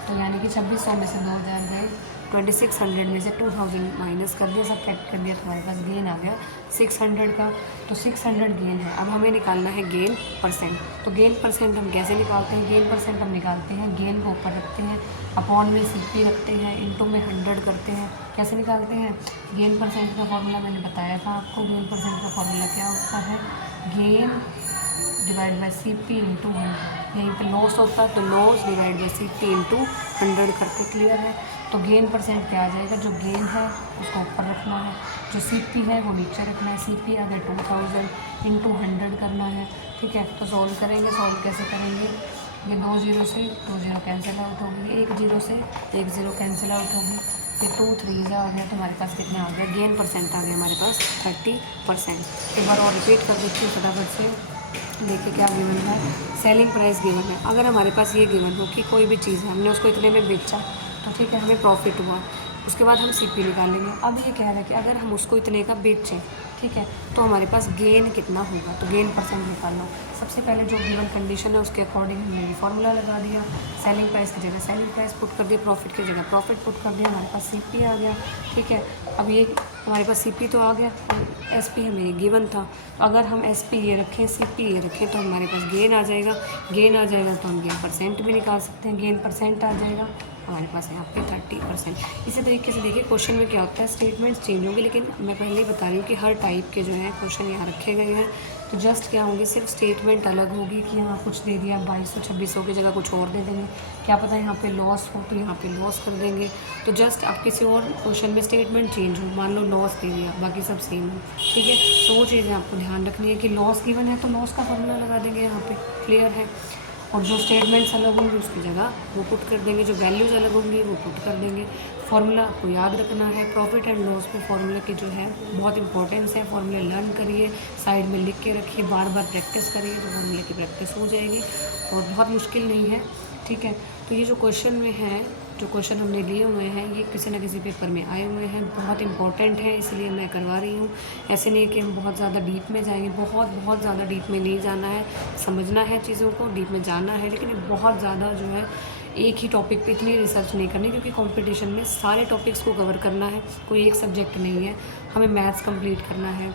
तो यानी कि 2600 में से 2000 गए, 2600 में से 2000 माइनस कर दिया, सब्ट्रैक्ट कर दिया, तो हमारे पास गेन आ गया 600 का। तो 600 गेन है। अब हमें निकालना है गेन परसेंट। तो गेन परसेंट हम कैसे निकालते हैं, गेन परसेंट हम निकालते हैं, गेन को ऊपर रखते हैं, अपॉन में CP रखते हैं, इनटू में 100 करते हैं। कैसे निकालते हैं, गेन परसेंट का फॉर्मूला मैंने बताया था आपको, गेन परसेंट का फॉर्मूला क्या होता है, gain divide by CP into 100। यहीं पे लॉस होता है तो loss divide by CP into 100 करके, क्लियर है। तो गेन परसेंट क्या आ जाएगा, जो गेन है उसको ऊपर रखना है, जो CP है वो नीचे रखना है। CP अगर 2000 इंटू 100 करना है। ठीक है, तो सॉल्व करेंगे, सॉल्व कैसे करेंगे, ये 2 0 से 2 0 कैंसिल आउट होगी, 1 0 से 1 0 कैंसिल आउट होगी, फिर 2 3 आ गया, तो हमारे पास कितना आ गया, गेन परसेंट आ गया हमारे पास 30%। एक बार और रिपीट कर देती हूँ फटाफट से, देखिए क्या गिवन है, सेलिंग प्राइस गिवन है। अगर हमारे पास ये गिवन हो कि कोई भी चीज़ है, हमने उसको इतने में बेचा, तो ठीक है, हमें प्रॉफिट हुआ, उसके बाद हम CP निकालेंगे। अब ये कह रहा है कि अगर हम उसको इतने का बेचें, ठीक है, तो हमारे पास गेन कितना होगा, तो गेन परसेंट निकालना। सबसे पहले जो गिवन कंडीशन है उसके अकॉर्डिंग हमने ये फार्मूला लगा दिया, सेलिंग प्राइस की जगह सेलिंग प्राइस पुट कर दिया, प्रॉफिट की जगह प्रॉफिट पुट कर दिया, हमारे पास CP आ गया। ठीक है, अब ये हमारे पास CP तो आ गया, SP हमें गिवन था, अगर हम SP ये रखें, CP ये रखें, तो हमारे पास गेन आ जाएगा। गेन आ जाएगा तो हम गेन परसेंट भी निकाल सकते हैं, गेन परसेंट आ जाएगा हमारे पास है यहाँ पे 30%। इसी तरीके से देखिए क्वेश्चन में क्या होता है, स्टेटमेंट्स चेंज होंगे, लेकिन मैं पहले ही बता रही हूँ कि हर टाइप के जो है क्वेश्चन यहाँ रखे गए हैं। तो जस्ट क्या होंगे, सिर्फ स्टेटमेंट अलग होगी कि यहाँ कुछ दे दिया 2200-2600 की जगह कुछ और दे देंगे, क्या पता यहाँ पे लॉस हो तो यहाँ पे लॉस कर देंगे। तो जस्ट अब किसी और क्वेश्चन में स्टेटमेंट चेंज हो, मान लो लॉस दे दिया, बाकी सब सेम हो, ठीक है, तो वो चीज़ें आपको ध्यान रखनी है कि लॉस गिवन है तो लॉस का फॉर्मूला लगा देंगे यहाँ पे, क्लियर है। और जो स्टेटमेंट्स अलग होंगे उसकी जगह वो पुट कर देंगे, जो वैल्यूज़ अलग होंगी वो पुट कर देंगे। फार्मूला आपको याद रखना है, प्रॉफिट एंड लॉस में फार्मूला की जो है बहुत इंपॉर्टेंस है। फार्मूला लर्न करिए, साइड में लिख के रखिए, बार बार प्रैक्टिस करिए तो फार्मूले की प्रैक्टिस हो जाएगी और बहुत मुश्किल नहीं है, ठीक है। तो ये जो क्वेश्चन में है, जो क्वेश्चन हमने लिए हुए हैं ये किसी न किसी पेपर में आए हुए हैं, बहुत इंपॉर्टेंट है, इसलिए मैं करवा रही हूँ। ऐसे नहीं कि हम बहुत ज़्यादा डीप में जाएंगे, बहुत ज़्यादा डीप में नहीं जाना है, समझना है चीज़ों को, डीप में जाना है, लेकिन बहुत ज़्यादा जो है एक ही टॉपिक पे इतनी रिसर्च नहीं करनी, क्योंकि कंपटीशन में सारे टॉपिक्स को कवर करना है, कोई एक सब्जेक्ट नहीं है। हमें मैथ्स कंप्लीट करना है,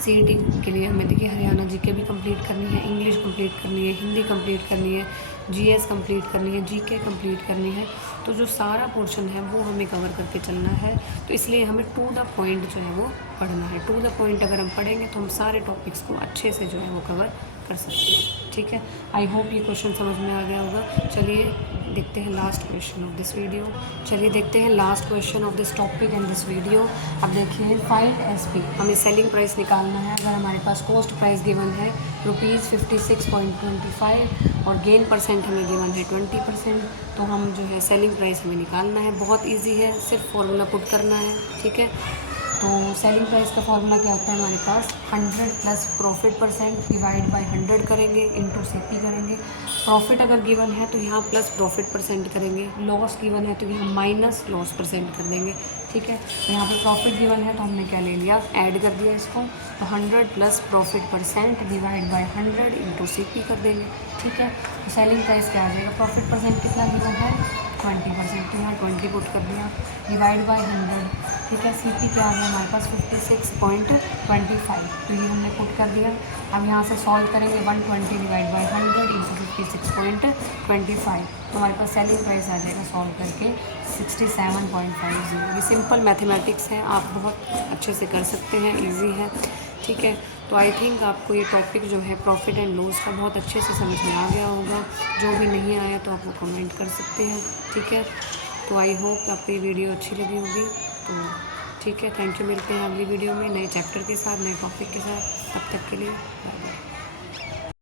सीईटी के लिए हमें देखिए हरियाणा जीके भी कंप्लीट करनी है, इंग्लिश कंप्लीट करनी है, हिंदी कंप्लीट करनी है, जीएस कंप्लीट करनी है, जीके कंप्लीट करनी है। तो जो सारा पोर्शन है वो हमें कवर करके चलना है, तो इसलिए हमें टू द पॉइंट जो है वो पढ़ना है। टू द पॉइंट अगर हम पढ़ेंगे तो हम सारे टॉपिक्स को अच्छे से जो है वो कवर कर सकते हैं, ठीक है। आई होप ये क्वेश्चन समझ में आ गया होगा। चलिए देखते हैं last question of this video. चलिए देखते हैं last question of this topic and this video. अब देखिए फाइंड एसपी, हमें सेलिंग प्राइस निकालना है। अगर हमारे पास कॉस्ट प्राइस गिवन है ₹56.25 और गेन परसेंट हमें गिवन है 20%, तो हम जो है सेलिंग प्राइस हमें निकालना है। बहुत ईजी है, सिर्फ फॉर्मूला पुट करना है, ठीक है। तो सेलिंग प्राइस का फॉर्मूला क्या होता है हमारे पास, 100 plus profit percent divide by 100 करेंगे, इंटू सीपी करेंगे। प्रॉफिट अगर गिवन है तो यहाँ प्लस प्रॉफिट परसेंट करेंगे, लॉस गिवन है तो यहाँ माइनस लॉस परसेंट कर देंगे, ठीक है। यहाँ पे प्रॉफिट गिवन है तो हमने क्या ले लिया, ऐड कर दिया इसको, तो 100 plus profit percent divide by 100 into CP कर देंगे, ठीक है। तो सेलिंग प्राइस क्या आ जाएगा, प्रॉफिट परसेंट कितना गिवन है 20%, तो यहाँ 20 पुट कर दिया, डिवाइड बाय 100, ठीक है। सीपी क्या आ गया हमारे पास 56.25, तो ये हमने पुट कर दिया। अब यहाँ से सॉल्व करेंगे, 120 डिवाइड बाय 100 इंटू 56.25, तो हमारे पास सेलिंग प्राइस आ जाएगा सॉल्व करके 67.50। ये सिंपल मैथमेटिक्स है, आप बहुत अच्छे से कर सकते हैं, ईजी है, ठीक है। तो आई थिंक आपको ये टॉपिक जो है प्रॉफिट एंड लॉस का बहुत अच्छे से समझ में आ गया होगा। जो भी नहीं आया तो आप वो कमेंट कर सकते हैं, ठीक है। तो आई होप आपको ये वीडियो अच्छी लगी होगी, तो ठीक है, थैंक यू। मिलते हैं अगली वीडियो में नए चैप्टर के साथ, नए टॉपिक के साथ। तब तक के लिए बाय बाय।